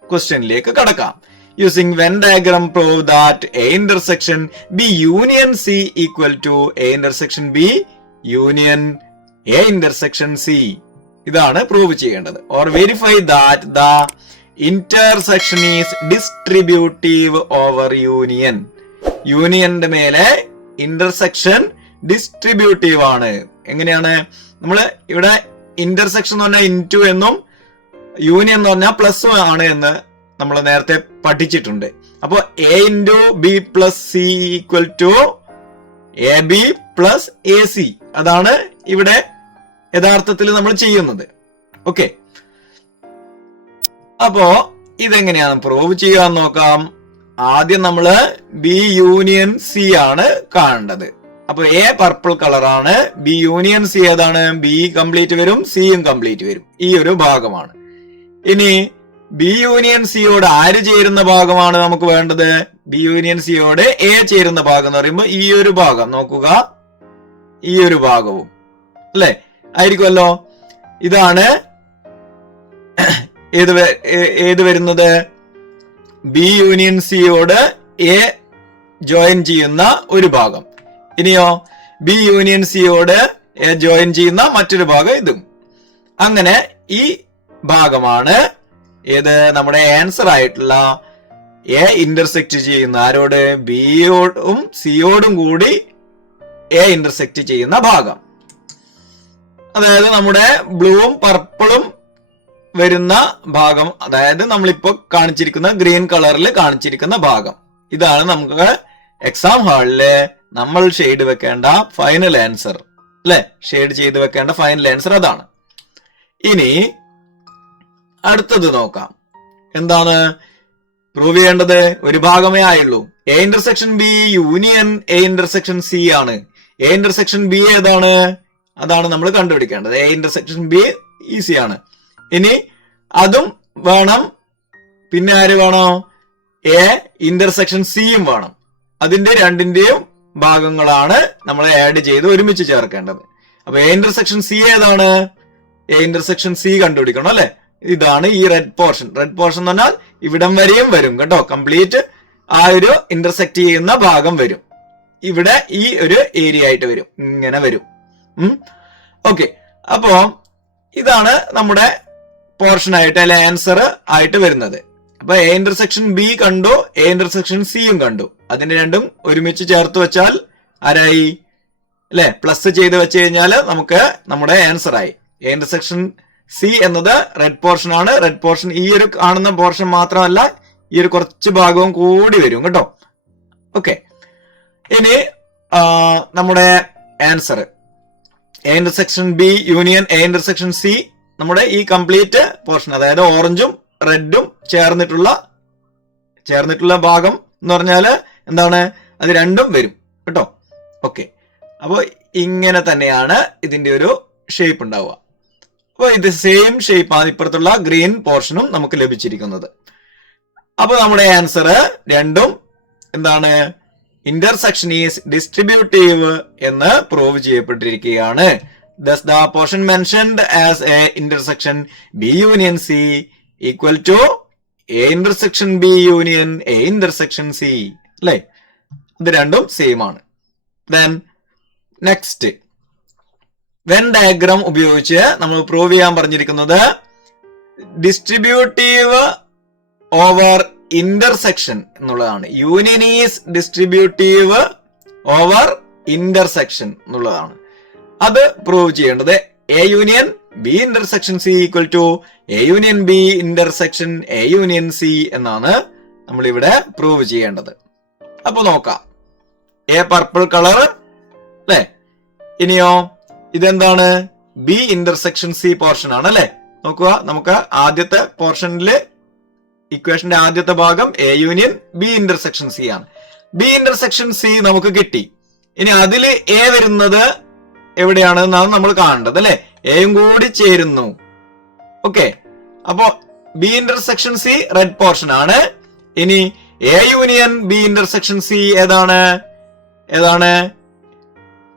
ക്വസ്റ്റ്യനിലേക്ക് കടക്കാം. Using Venn diagram prove that A intersection B union C equal to A intersection B union A intersection C. ഇതാണ് പ്രൂവ് ചെയ്യേണ്ടത്. Or verify that the intersection is distributive over union. യൂണിയന്റെ മേലെ ഇന്റർസെക്ഷൻ ഡിസ്ട്രിബ്യൂട്ടീവ് ആണ്. എങ്ങനെയാണ്? നമ്മൾ ഇവിടെ ഇന്റർസെക്ഷൻ എന്ന് പറഞ്ഞാൽ ഇൻറ്റു എന്നും യൂണിയൻ എന്ന് പറഞ്ഞാൽ പ്ലസ് ആണ് എന്ന് നമ്മൾ നേരത്തെ പഠിച്ചിട്ടുണ്ട്. അപ്പോ A into B plus C equal to A B plus A C. അതാണ് ഇവിടെ യഥാർത്ഥത്തിൽ നമ്മൾ ചെയ്യുന്നത്. ഓക്കെ, അപ്പോ ഇതെങ്ങനെയാണ് പ്രൂവ് ചെയ്യാൻ നോക്കാം. ആദ്യം നമ്മള് ബി യൂണിയൻ സി ആണ് കാണേണ്ടത്. അപ്പൊ എ പർപ്പിൾ കളറാണ്, ബി യൂണിയൻ സി ഏതാണ്? ബി കംപ്ലീറ്റ് വരും, സിയും കംപ്ലീറ്റ് വരും. ഈ ഒരു ഭാഗമാണ്. ഇനി ബി യൂണിയൻ സിയോട് ആര് ചേരുന്ന ഭാഗമാണ് നമുക്ക് വേണ്ടത്? ബി യൂണിയൻ സിയോട് എ ചേരുന്ന ഭാഗം എന്ന് പറയുമ്പോൾ ഈ ഒരു ഭാഗം നോക്കുക, ഈ ഒരു ഭാഗവും അല്ലെ ആയിരിക്കുമല്ലോ. ഇതാണ് ഏത് വരുന്നത്? ബി യൂണിയൻ സിയോട് എ ജോയിൻ ചെയ്യുന്ന ഒരു ഭാഗം. ഇനിയോ ബി യൂണിയൻ സിയോട് എ ജോയിൻ ചെയ്യുന്ന മറ്റൊരു ഭാഗം ഇതും. അങ്ങനെ ഈ ഭാഗമാണ് ഏത് നമ്മുടെ ആൻസർ ആയിട്ടുള്ള എ ഇന്റർസെക്ട് ചെയ്യുന്ന ആരോട്? ബിയോടും സിയോടും കൂടി എ ഇന്റർസെക്ട് ചെയ്യുന്ന ഭാഗം. അതായത് നമ്മുടെ ബ്ലൂവും പർപ്പിളും വരുന്ന ഭാഗം, അതായത് നമ്മളിപ്പോ കാണിച്ചിരിക്കുന്ന ഗ്രീൻ കളറിൽ കാണിച്ചിരിക്കുന്ന ഭാഗം. ഇതാണ് നമുക്ക് എക്സാം ഹാളില് നമ്മൾ ഷെയ്ഡ് വെക്കേണ്ട ഫൈനൽ ആൻസർ അല്ലെ? ഷെയ്ഡ് ചെയ്ത് വെക്കേണ്ട ഫൈനൽ ആൻസർ അതാണ്. ഇനി അടുത്തത് നോക്കാം. എന്താണ് പ്രൂവ് ചെയ്യേണ്ടത്? ഒരു ഭാഗമേ ആയുള്ളൂ. A intersection B union A intersection C ആണ്. എ ഇന്റർസെക്ഷൻ ബി ഏതാണ്? അതാണ് നമ്മൾ കണ്ടുപിടിക്കേണ്ടത്. എ ഇന്റർസെക്ഷൻ ബി ഈസി ആണ്. ഇനി അതും വേണം, പിന്നെ ആര് വേണം? എ ഇന്റർസെക്ഷൻ സിയും വേണം. അതിന്റെ രണ്ടിന്റെയും ഭാഗങ്ങളാണ് നമ്മൾ ആഡ് ചെയ്ത് ഒരുമിച്ച് ചേർക്കേണ്ടത്. അപ്പൊ എ ഇന്റർസെക്ഷൻ സി ഏതാണ്? എ ഇന്റർസെക്ഷൻ സി കണ്ടുപിടിക്കണം അല്ലെ? ഇതാണ് ഈ റെഡ് പോർഷൻ. റെഡ് പോർഷൻ എന്ന് പറഞ്ഞാൽ ഇവിടം വരെയും വരും കേട്ടോ. കംപ്ലീറ്റ് ആ ഒരു ഇന്റർസെക്ട് ചെയ്യുന്ന ഭാഗം വരും. ഇവിടെ ഈ ഒരു ഏരിയ ആയിട്ട് വരും, ഇങ്ങനെ വരും. ഓക്കെ, അപ്പോ ഇതാണ് നമ്മുടെ പോർഷൻ ആയിട്ട് അല്ലെ ആൻസർ ആയിട്ട് വരുന്നത്. അപ്പൊ എ ഇന്റർസെക്ഷൻ ബി കണ്ടു, എ ഇന്റർസെക്ഷൻ സിയും കണ്ടു. അതിന് രണ്ടും ഒരുമിച്ച് ചേർത്ത് വെച്ചാൽ ആരായി അല്ലെ? പ്ലസ് ചെയ്ത് വെച്ച് കഴിഞ്ഞാൽ നമുക്ക് നമ്മുടെ ആൻസർ ആയി. എ ഇന്റർസെക്ഷൻ സി എന്നത് റെഡ് പോർഷൻ ആണ്. റെഡ് പോർഷൻ ഈ ഒരു കാണുന്ന പോർഷൻ മാത്രമല്ല, ഈ ഒരു കുറച്ച് ഭാഗവും കൂടി വരും കേട്ടോ. ഓക്കെ, ഇനി നമ്മുടെ answer A intersection B union A intersection C, നമ്മുടെ ഈ കംപ്ലീറ്റ് പോർഷൻ, അതായത് ഓറഞ്ചും റെഡും ചേർന്നിട്ടുള്ള ഭാഗം എന്ന് പറഞ്ഞാൽ എന്താണ്? അത് രണ്ടും വരും കേട്ടോ. ഓക്കെ, അപ്പോൾ ഇങ്ങനെ തന്നെയാണ് ഇതിന്റെ ഒരു ഷേപ്പ് ഉണ്ടാവുക. അപ്പോൾ ഇത് സെയിം ഷേപ്പാണ് ഇപ്പുറത്തുള്ള ഗ്രീൻ പോർഷനും നമുക്ക് ലഭിച്ചിരിക്കുന്നത്. അപ്പൊ നമ്മുടെ ആൻസർ രണ്ടും എന്താണ്? ഇന്റർസെക്ഷൻ ഈസ് ഡിസ്ട്രിബ്യൂട്ടീവ് എന്ന് prove ചെയ്യപ്പെട്ടിരിക്കുകയാണ്. Thus the portion mentioned as a intersection B union C equal to A intersection B union A intersection C. അല്ലേ? ഇത് രണ്ടും സെയിം ആണ്. ദെൻ നെക്സ്റ്റ് വെൻ ഡയഗ്രാം ഉപയോഗിച്ച് നമ്മൾ പ്രൂവ് ചെയ്യാൻ പറഞ്ഞിരിക്കുന്നത് ഡിസ്ട്രിബ്യൂട്ടീവ് ഓവർ ഇന്റർസെക്ഷൻ എന്നുള്ളതാണ്. Union is distributive over intersection എന്നുള്ളതാണ്. അത് പ്രൂവ് ചെയ്യേണ്ടത് A union B intersection C equal to A union B intersection A union C എന്നാണ് നമ്മൾ ഇവിടെ പ്രൂവ് ചെയ്യേണ്ടത്. അപ്പൊ നോക്കാം. എ പർപ്പിൾ കളർ അല്ലെ, ഇനിയോ ഇതെന്താണ് ബി ഇന്റർസെക്ഷൻ സി പോർഷൻ ആണ് അല്ലെ. നോക്കുക, നമുക്ക് ആദ്യത്തെ പോർഷനില് ഇക്വേഷന്റെ ആദ്യത്തെ ഭാഗം A union B intersection C ആണ്. ബി ഇന്റർസെക്ഷൻ സി നമുക്ക് കിട്ടി. ഇനി അതില് എ വരുന്നത് എവിടെയാണ് എന്നാണ് നമ്മൾ കാണേണ്ടത് അല്ലെ. എയും കൂടി ചേരുന്നു. ഓക്കെ, അപ്പോ B intersection C red portion ആണ്. ഇനി A union B intersection C ഏതാണ്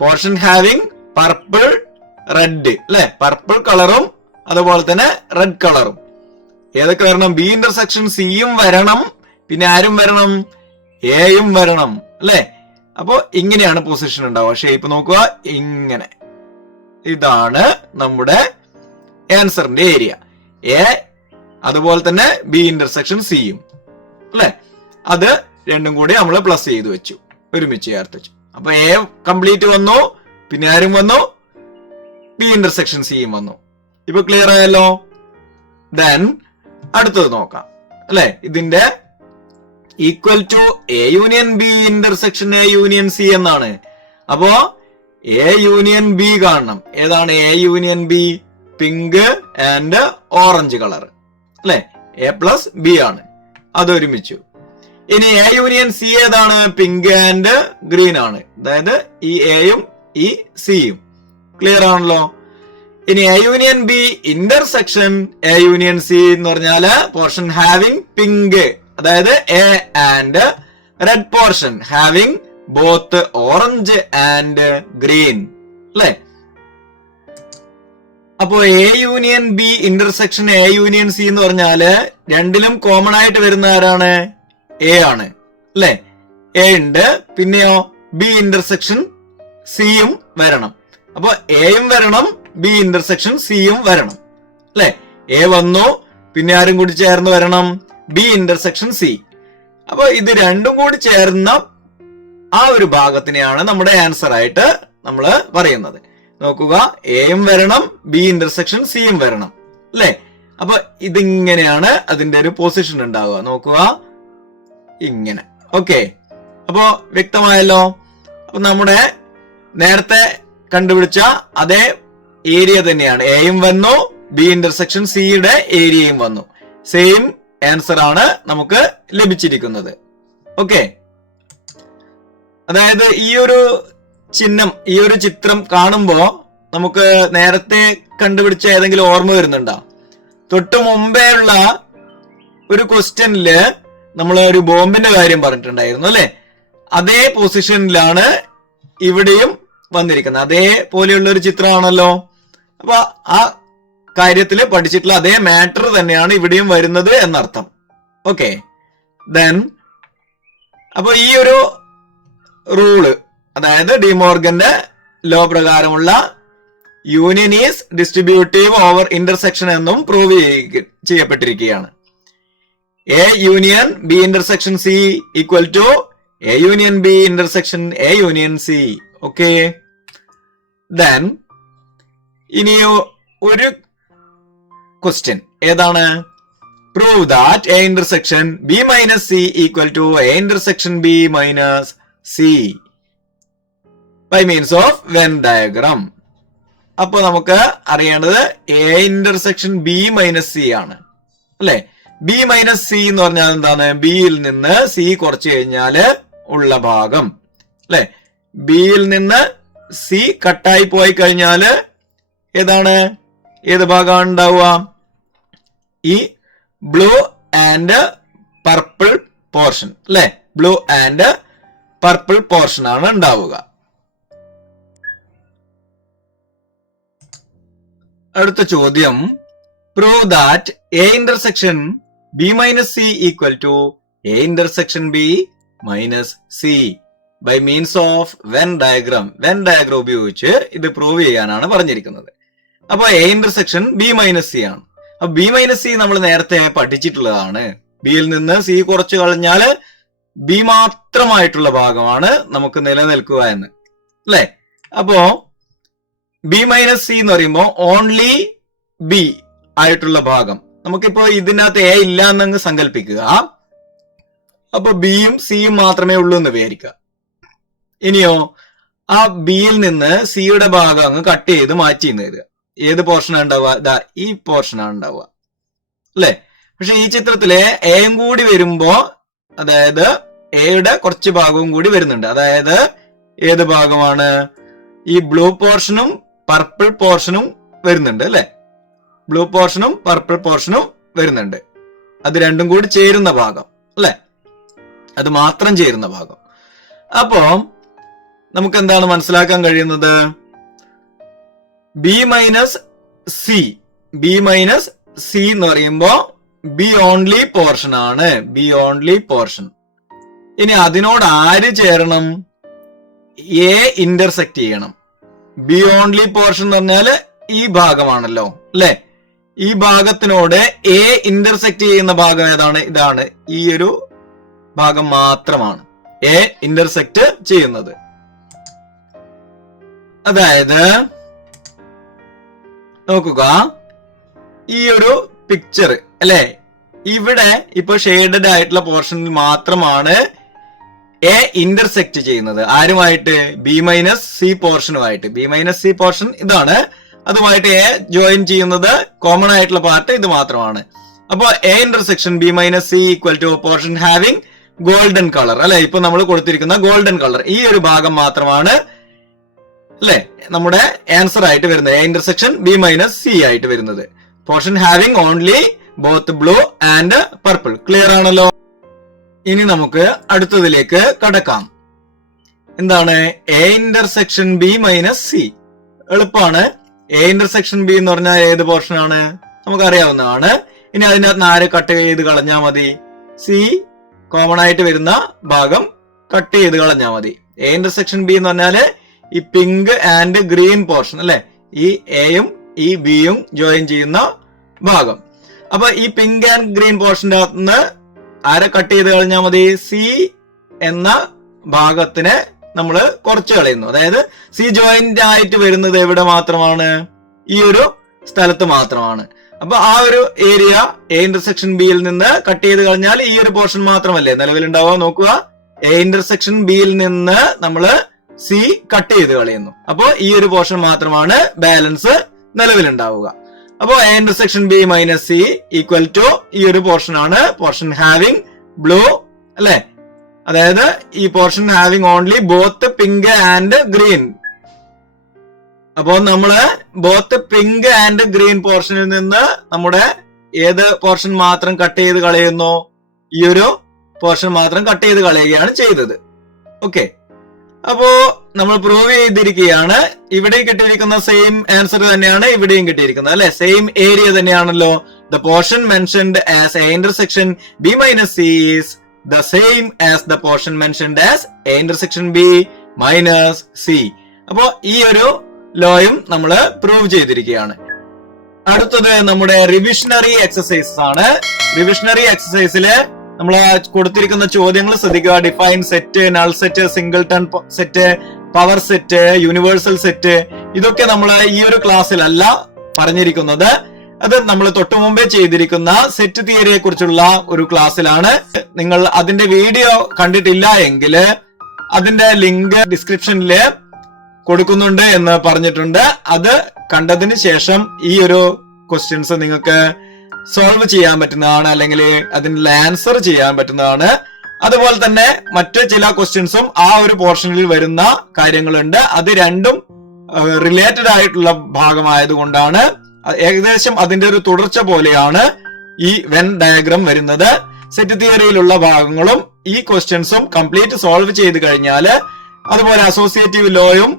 പോർഷൻ ഹാവിംഗ് പർപ്പിൾ റെഡ് അല്ലെ. പർപ്പിൾ കളറും അതുപോലെ തന്നെ റെഡ് കളറും. ഏതൊക്കെ വരണം? ബി ഇന്റർസെക്ഷൻ സിയും വരണം, പിന്നെ ആരും വരണം? എയും വരണം അല്ലെ. അപ്പോ ഇങ്ങനെയാണ് പൊസിഷൻ ഉണ്ടാവുക. ഷേപ്പ് നോക്കുക, ഇങ്ങനെ. ഇതാണ് നമ്മുടെ ആൻസറിന്റെ ഏരിയ. എ അതുപോലെ തന്നെ ബി ഇന്റർസെക്ഷൻ സിയും അല്ലെ. അത് രണ്ടും കൂടി നമ്മൾ പ്ലസ് ചെയ്ത് വെച്ചു, ഒരുമിച്ച് ചേർത്ത് വെച്ചു. അപ്പൊ എ കംപ്ലീറ്റ് വന്നു, പിന്നെ ആരും വന്നു? ബി ഇന്റർസെക്ഷൻ സിയും വന്നു. ഇപ്പൊ ക്ലിയർ ആയല്ലോ. ദെൻ അടുത്തത് നോക്കാം അല്ലെ. ഇതിന്റെ equal to A union B intersection A union C എന്നാണ്. അപ്പോ എ യൂണിയൻ ബി കാണണം. ഏതാണ് A union B? Pink and orange colour അല്ലെ. എ പ്ലസ് ബി ആണ്, അതൊരുമിച്ചു. ഇനി എ യൂണിയൻ സി ഏതാണ്? പിങ്ക് ആൻഡ് ഗ്രീൻ ആണ്. അതായത് ഈ എയും ഈ സിയും. ക്ലിയർ ആണല്ലോ. ഇനി A union B intersection A union C എന്ന് പറഞ്ഞാല് പോർഷൻ ഹാവിംഗ് പിങ്ക്, അതായത് A and red portion having both orange and green അല്ലെ. അപ്പോ A union B intersection A union C എന്ന് പറഞ്ഞാല് രണ്ടിലും കോമൺ ആയിട്ട് വരുന്ന ആരാണ്? എ ആണ് അല്ലെ. എ ഉണ്ട്, പിന്നെയോ ബി ഇന്റർസെക്ഷൻ സിയും വരണം. അപ്പൊ എയും വരണം, ബി ഇന്റർസെക്ഷൻ സിയും വരണം അല്ലെ. എ വന്നു, പിന്നെ ആരും കൂടി ചേർന്ന് വരണം? B intersection C. അപ്പൊ ഇത് രണ്ടും കൂടി ചേർന്ന ആ ഒരു ഭാഗത്തിനെയാണ് നമ്മുടെ ആൻസർ ആയിട്ട് നമ്മൾ പറയുന്നത്. നോക്കുക, എയും വരണം, ബി ഇന്റർസെക്ഷൻ സിയും വരണം അല്ലെ. അപ്പൊ ഇതിങ്ങനെയാണ് അതിന്റെ ഒരു പൊസിഷൻ ഉണ്ടാവുക. നോക്കുക, ഇങ്ങനെ. ഓക്കെ, അപ്പോ വ്യക്തമായല്ലോ. അപ്പൊ നമ്മുടെ നേരത്തെ കണ്ടുപിടിച്ച അതേ ഏരിയ തന്നെയാണ്. എയും വന്നു, ബി ഇന്റർസെക്ഷൻ സിയുടെ ഏരിയയും വന്നു. സെയിം ആൻസർ ആണ് നമുക്ക് ലഭിച്ചിരിക്കുന്നത്. ഓക്കെ, അതായത് ഈ ഒരു ചിഹ്നം, ഈ ഒരു ചിത്രം കാണുമ്പോ നമുക്ക് നേരത്തെ കണ്ടുപിടിച്ച ഏതെങ്കിലും ഓർമ്മ വരുന്നുണ്ടോ? തൊട്ടു മുമ്പേ ഉള്ള ഒരു ക്വസ്റ്റ്യനില് നമ്മൾ ഒരു ബോംബിന്റെ കാര്യം പറഞ്ഞിട്ടുണ്ടായിരുന്നു അല്ലെ. അതേ പൊസിഷനിലാണ് ഇവിടെയും വന്നിരിക്കുന്നത്. അതേപോലെയുള്ള ഒരു ചിത്രമാണല്ലോ. അപ്പൊ ആ കാര്യത്തിൽ പഠിച്ചിട്ടുള്ള അതേ മാറ്റർ തന്നെയാണ് ഇവിടെയും വരുന്നത് എന്നർത്ഥം. ഓക്കെ, ദെൻ അപ്പൊ ഈ ഒരു റൂള്, അതായത് ഡിമോർഗന്റെ ലോ പ്രകാരമുള്ള union is distributive over intersection എന്നും പ്രൂവ് ചെയ്യപ്പെട്ടിരിക്കുകയാണ്. A union B intersection C equal to A union B intersection A union C. Okay, then ഇനി ഒരു ക്വസ്റ്റ്യൻ ഏതാണ്? Prove that A intersection B minus C equal to A intersection B minus C by means of Venn diagram. അപ്പൊ നമുക്ക് അറിയേണ്ടത് A intersection B minus C ആണ് അല്ലെ. ബി മൈനസ് സി എന്ന് പറഞ്ഞാൽ എന്താണ്? ബിയിൽ നിന്ന് സി കുറച്ച് കഴിഞ്ഞാല് ഉള്ള ഭാഗം അല്ലെ. ബിയിൽ നിന്ന് സി കട്ടായി പോയി കഴിഞ്ഞാല് ഏതാണ്? ഏത് ഭാഗമാണ് ഉണ്ടാവുക? ഈ ബ്ലൂ ആൻഡ് പർപ്പിൾ പോർഷൻ അല്ലെ. ബ്ലൂ ആൻഡ് പർപ്പിൾ പോർഷൻ ആണ് ഉണ്ടാവുക. അടുത്ത ചോദ്യം, prove that A intersection B minus C equal to A intersection B minus C by means of Venn diagram. Venn diagram ഉപയോഗിച്ച് ഇത് പ്രൂവ് ചെയ്യാനാണ് പറഞ്ഞിരിക്കുന്നത്. അപ്പൊ A intersection B minus C ആണ്. അപ്പൊ ബി മൈനസ് സി നമ്മൾ നേരത്തെ പഠിച്ചിട്ടുള്ളതാണ്. ബിയിൽ നിന്ന് സി കുറച്ച് കളഞ്ഞാല് ബി മാത്രമായിട്ടുള്ള ഭാഗമാണ് നമുക്ക് നിലനിൽക്കുക എന്ന്, അല്ലെ? അപ്പോ ബി മൈനസ് സി എന്ന് പറയുമ്പോ ഓൺലി ബി ആയിട്ടുള്ള ഭാഗം. നമുക്കിപ്പോ ഇതിനകത്ത് എ ഇല്ല എന്നങ്ങ് സങ്കല്പിക്കുക. അപ്പൊ ബിയും സിയും മാത്രമേ ഉള്ളൂ എന്ന് വിചാരിക്കുക. ഇനിയോ ആ ബിയിൽ നിന്ന് സിയുടെ ഭാഗം അങ്ങ് കട്ട് ചെയ്ത് മാറ്റി തരിക. ഏത് പോർഷനാണ് ഉണ്ടാവുക? ഇതാ ഈ പോർഷനാണ് ഉണ്ടാവുക, അല്ലെ? പക്ഷെ ഈ ചിത്രത്തില് എയും കൂടി വരുമ്പോ, അതായത് എയുടെ കുറച്ച് ഭാഗവും കൂടി വരുന്നുണ്ട്. അതായത് ഏത് ഭാഗമാണ്? ഈ ബ്ലൂ പോർഷനും പർപ്പിൾ പോർഷനും വരുന്നുണ്ട്, അല്ലെ? ബ്ലൂ പോർഷനും പർപ്പിൾ പോർഷനും വരുന്നുണ്ട്. അത് രണ്ടും കൂടി ചേരുന്ന ഭാഗം, അല്ലെ? അത് മാത്രം ചേരുന്ന ഭാഗം. അപ്പോ നമുക്ക് എന്താണ് മനസ്സിലാക്കാൻ കഴിയുന്നത്? B minus C, B minus C എന്ന് പറയുമ്പോ ബി ഓൺലി പോർഷൻ ആണ്. B only portion. ഇനി അതിനോട് ആര് ചേരണം? എ ഇന്റർസെക്ട് ചെയ്യണം. ബി ഓൺലി പോർഷൻ എന്ന് പറഞ്ഞാല് ഈ ഭാഗമാണല്ലോ, അല്ലെ? ഈ ഭാഗത്തിനോട് എ ഇന്റർസെക്ട് ചെയ്യുന്ന ഭാഗം ഏതാണ്? ഇതാണ്. ഈ ഒരു ഭാഗം മാത്രമാണ് എ ഇന്റർസെക്ട് ചെയ്യുന്നത്. അതായത് നോക്കുക, ഈ ഒരു പിക്ചർ, അല്ലെ? ഇവിടെ ഇപ്പൊ ഷെയ്ഡഡ് ആയിട്ടുള്ള പോർഷനിൽ മാത്രമാണ് എ ഇന്റർസെക്ട് ചെയ്യുന്നത്. ആരുമായിട്ട്? ബി മൈനസ് സി പോർഷനുമായിട്ട്. ബി മൈനസ് സി പോർഷൻ ഇതാണ്. അതുമായിട്ട് എ ജോയിൻ ചെയ്യുന്നത് കോമൺ ആയിട്ടുള്ള പാർട്ട് ഇത് മാത്രമാണ്. അപ്പൊ A intersection B minus C equal to portion having golden colour, അല്ലെ? ഇപ്പൊ നമ്മൾ കൊടുത്തിരിക്കുന്ന ഗോൾഡൻ കളർ, ഈ ഒരു ഭാഗം മാത്രമാണ്, അല്ലെ, നമ്മുടെ ആൻസർ ആയിട്ട് വരുന്നത്. A intersection B minus C ആയിട്ട് വരുന്നത്. Portion having only both blue and purple. Clear ആണല്ലോ? ഇനി നമുക്ക് അടുത്തതിലേക്ക് കടക്കാം. എന്താണ് A intersection B minus C? എളുപ്പമാണ്. എ ഇന്റർസെക്ഷൻ ബി എന്ന് പറഞ്ഞാൽ ഏത് പോർഷൻ ആണ്? നമുക്കറിയാവുന്നതാണ്. ഇനി അതിനകത്ത് ആര് കട്ട് ചെയ്ത് കളഞ്ഞാൽ മതി? സി കോമൺ ആയിട്ട് വരുന്ന ഭാഗം കട്ട് ചെയ്ത് കളഞ്ഞാൽ മതി. എ ഇന്റർസെക്ഷൻ ബി എന്ന് പറഞ്ഞാല് ഈ പിങ്ക് ആൻഡ് ഗ്രീൻ പോർഷൻ, അല്ലെ? ഈ എയും ഈ ബിയും ജോയിൻ ചെയ്യുന്ന ഭാഗം. അപ്പൊ ഈ പിങ്ക് ആൻഡ് ഗ്രീൻ പോർഷന്റെ അകത്ത് നിന്ന് ആരെ കട്ട് ചെയ്ത് കളഞ്ഞാൽ മതി? സി എന്ന ഭാഗത്തിനെ നമ്മൾ കുറച്ച് കളയുന്നു. അതായത് സി ജോയിന്റ് ആയിട്ട് വരുന്നത് എവിടെ മാത്രമാണ്? ഈ ഒരു സ്ഥലത്ത് മാത്രമാണ്. അപ്പൊ ആ ഒരു ഏരിയ എ ഇന്റർസെക്ഷൻ ബിയിൽ നിന്ന് കട്ട് ചെയ്ത് കളഞ്ഞാൽ ഈ ഒരു പോർഷൻ മാത്രമല്ലേ നിലവിലുണ്ടാവുക? നോക്കുക, എ ഇന്റർസെക്ഷൻ ബിയിൽ നിന്ന് നമ്മള് സി കട്ട് ചെയ്ത് കളയുന്നു. അപ്പോ ഈ ഒരു പോർഷൻ മാത്രമാണ് ബാലൻസ് നിലവിലുണ്ടാവുക. അപ്പോ A intersection B minus C equal to ഈ ഒരു പോർഷൻ ആണ്. പോർഷൻ ഹാവിംഗ് ബ്ലൂ, അല്ലെ? അതായത് ഈ portion having only both pink and green. അപ്പോ നമ്മള് ബോത്ത് പിങ്ക് ആൻഡ് ഗ്രീൻ പോർഷനിൽ നിന്ന് നമ്മുടെ ഏത് പോർഷൻ മാത്രം കട്ട് ചെയ്ത് കളയുന്നു? ഈ ഒരു പോർഷൻ മാത്രം കട്ട് ചെയ്ത് കളയുകയാണ് ചെയ്തത്. ഓക്കെ, അപ്പോ നമ്മൾ പ്രൂവ് ചെയ്തിരിക്കുകയാണ്. ഇവിടെ കിട്ടിയിരിക്കുന്ന സെയിം ആൻസർ തന്നെയാണ് ഇവിടെയും കിട്ടിയിരിക്കുന്നത്, അല്ലെ? സെയിം ഏരിയ തന്നെയാണല്ലോ. The portion mentioned as A intersection B minus C is the same as the portion mentioned as A intersection B minus C. അപ്പോ ഈ ഒരു ലോയും നമ്മൾ പ്രൂവ് ചെയ്തിരിക്കുകയാണ്. അടുത്തത് നമ്മുടെ റിവിഷണറി എക്സസൈസസ് ആണ്. റിവിഷണറി എക്സസൈസില് നമ്മൾ കൊടുത്തിരിക്കുന്ന ചോദ്യങ്ങൾ ശ്രദ്ധിക്കുക. Define set, null set, singleton set, power set, universal set. ഇതൊക്കെ നമ്മൾ ഈ ഒരു ക്ലാസ്സിലല്ല പറഞ്ഞിരിക്കുന്നത്. അത് നമ്മൾ തൊട്ടു മുമ്പേ ചെയ്തിരിക്കുന്ന സെറ്റ് തിയറിയെ കുറിച്ചുള്ള ഒരു ക്ലാസ്സിലാണ്. നിങ്ങൾ അതിന്റെ വീഡിയോ കണ്ടിട്ടില്ല എങ്കിൽ അതിന്റെ ലിങ്ക് ഡിസ്ക്രിപ്ഷനില് കൊടുക്കുന്നുണ്ട് എന്ന് പറഞ്ഞിട്ടുണ്ട്. അത് കണ്ടതിന് ശേഷം ഈ ഒരു ക്വസ്റ്റ്യൻസ് നിങ്ങൾക്ക് സോൾവ് ചെയ്യാൻ പറ്റുന്നതാണ്, അല്ലെങ്കിൽ അതിനുള്ള ആൻസർ ചെയ്യാൻ പറ്റുന്നതാണ്. അതുപോലെ തന്നെ മറ്റ് ചില ക്വസ്റ്റ്യൻസും ആ ഒരു പോർഷനിൽ വരുന്ന കാര്യങ്ങളുണ്ട്. അത് രണ്ടും റിലേറ്റഡ് ആയിട്ടുള്ള ഭാഗമായതുകൊണ്ടാണ് ഏകദേശം അതിന്റെ ഒരു തുടർച്ച പോലെയാണ് ഈ വെൻ ഡയഗ്രാം വരുന്നത്. സെറ്റ് തിയറിയിലുള്ള ഭാഗങ്ങളും ഈ ക്വസ്റ്റ്യൻസും കംപ്ലീറ്റ് സോൾവ് ചെയ്ത് കഴിഞ്ഞാൽ, അതുപോലെ അസോസിയേറ്റീവ് ലോയും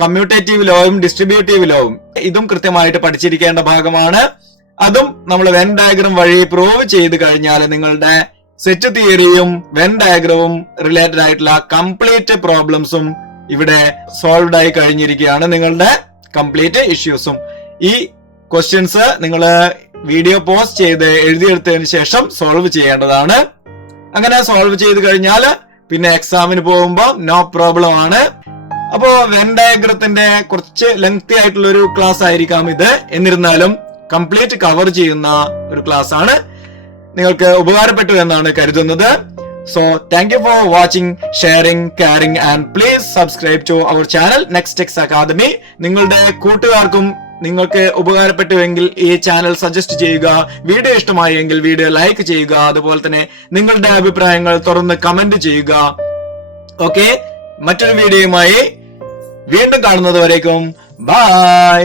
കമ്മ്യൂട്ടേറ്റീവ് ലോയും ഡിസ്ട്രിബ്യൂട്ടീവ് ലോയും ഇതും കൃത്യമായിട്ട് പഠിച്ചിരിക്കേണ്ട ഭാഗമാണ്. അതും നമ്മൾ വെൻ ഡയഗ്രാം വഴി പ്രൂവ് ചെയ്ത് കഴിഞ്ഞാൽ നിങ്ങളുടെ സെറ്റ് തിയറിയും വെൻ ഡയഗ്രവും റിലേറ്റഡ് ആയിട്ടുള്ള കംപ്ലീറ്റ് പ്രോബ്ലംസും ഇവിടെ സോൾവ്ഡ് ആയി കഴിഞ്ഞിരിക്കുകയാണ്. നിങ്ങളുടെ കംപ്ലീറ്റ് ഇഷ്യൂസും ഈ ക്വസ്റ്റ്യൻസ് നിങ്ങൾ വീഡിയോ പോസ്റ്റ് ചെയ്ത് എഴുതിയെടുത്തതിന് ശേഷം സോൾവ് ചെയ്യേണ്ടതാണ്. അങ്ങനെ സോൾവ് ചെയ്ത് കഴിഞ്ഞാൽ പിന്നെ എക്സാമിന് പോകുമ്പോൾ നോ പ്രോബ്ലം ആണ്. അപ്പോ വെൻ ഡയഗ്രത്തിന്റെ കുറച്ച് ലെങ്തി ആയിട്ടുള്ള ഒരു ക്ലാസ് ആയിരിക്കാം ഇത്. എന്നിരുന്നാലും കംപ്ലീറ്റ് കവർ ചെയ്യുന്ന ഒരു ക്ലാസ് ആണ്. നിങ്ങൾക്ക് ഉപകാരപ്പെട്ടു എന്നാണ് കരുതുന്നത്. So thank you for watching, sharing, caring and please subscribe to our channel Nextex Academy. നിങ്ങളുടെ കൂട്ടുകാർക്കും നിങ്ങൾക്ക് ഉപകാരപ്പെട്ടുവെങ്കിൽ ഈ ചാനൽ സജസ്റ്റ് ചെയ്യുക. വീഡിയോ ഇഷ്ടമായെങ്കിൽ വീഡിയോ ലൈക്ക് ചെയ്യുക. അതുപോലെ തന്നെ നിങ്ങളുടെ അഭിപ്രായങ്ങൾ തുറന്ന് കമന്റ് ചെയ്യുക. ഓക്കെ, മറ്റൊരു വീഡിയോയുമായി വീണ്ടും കാണുന്നത് വരേക്കും ബൈ.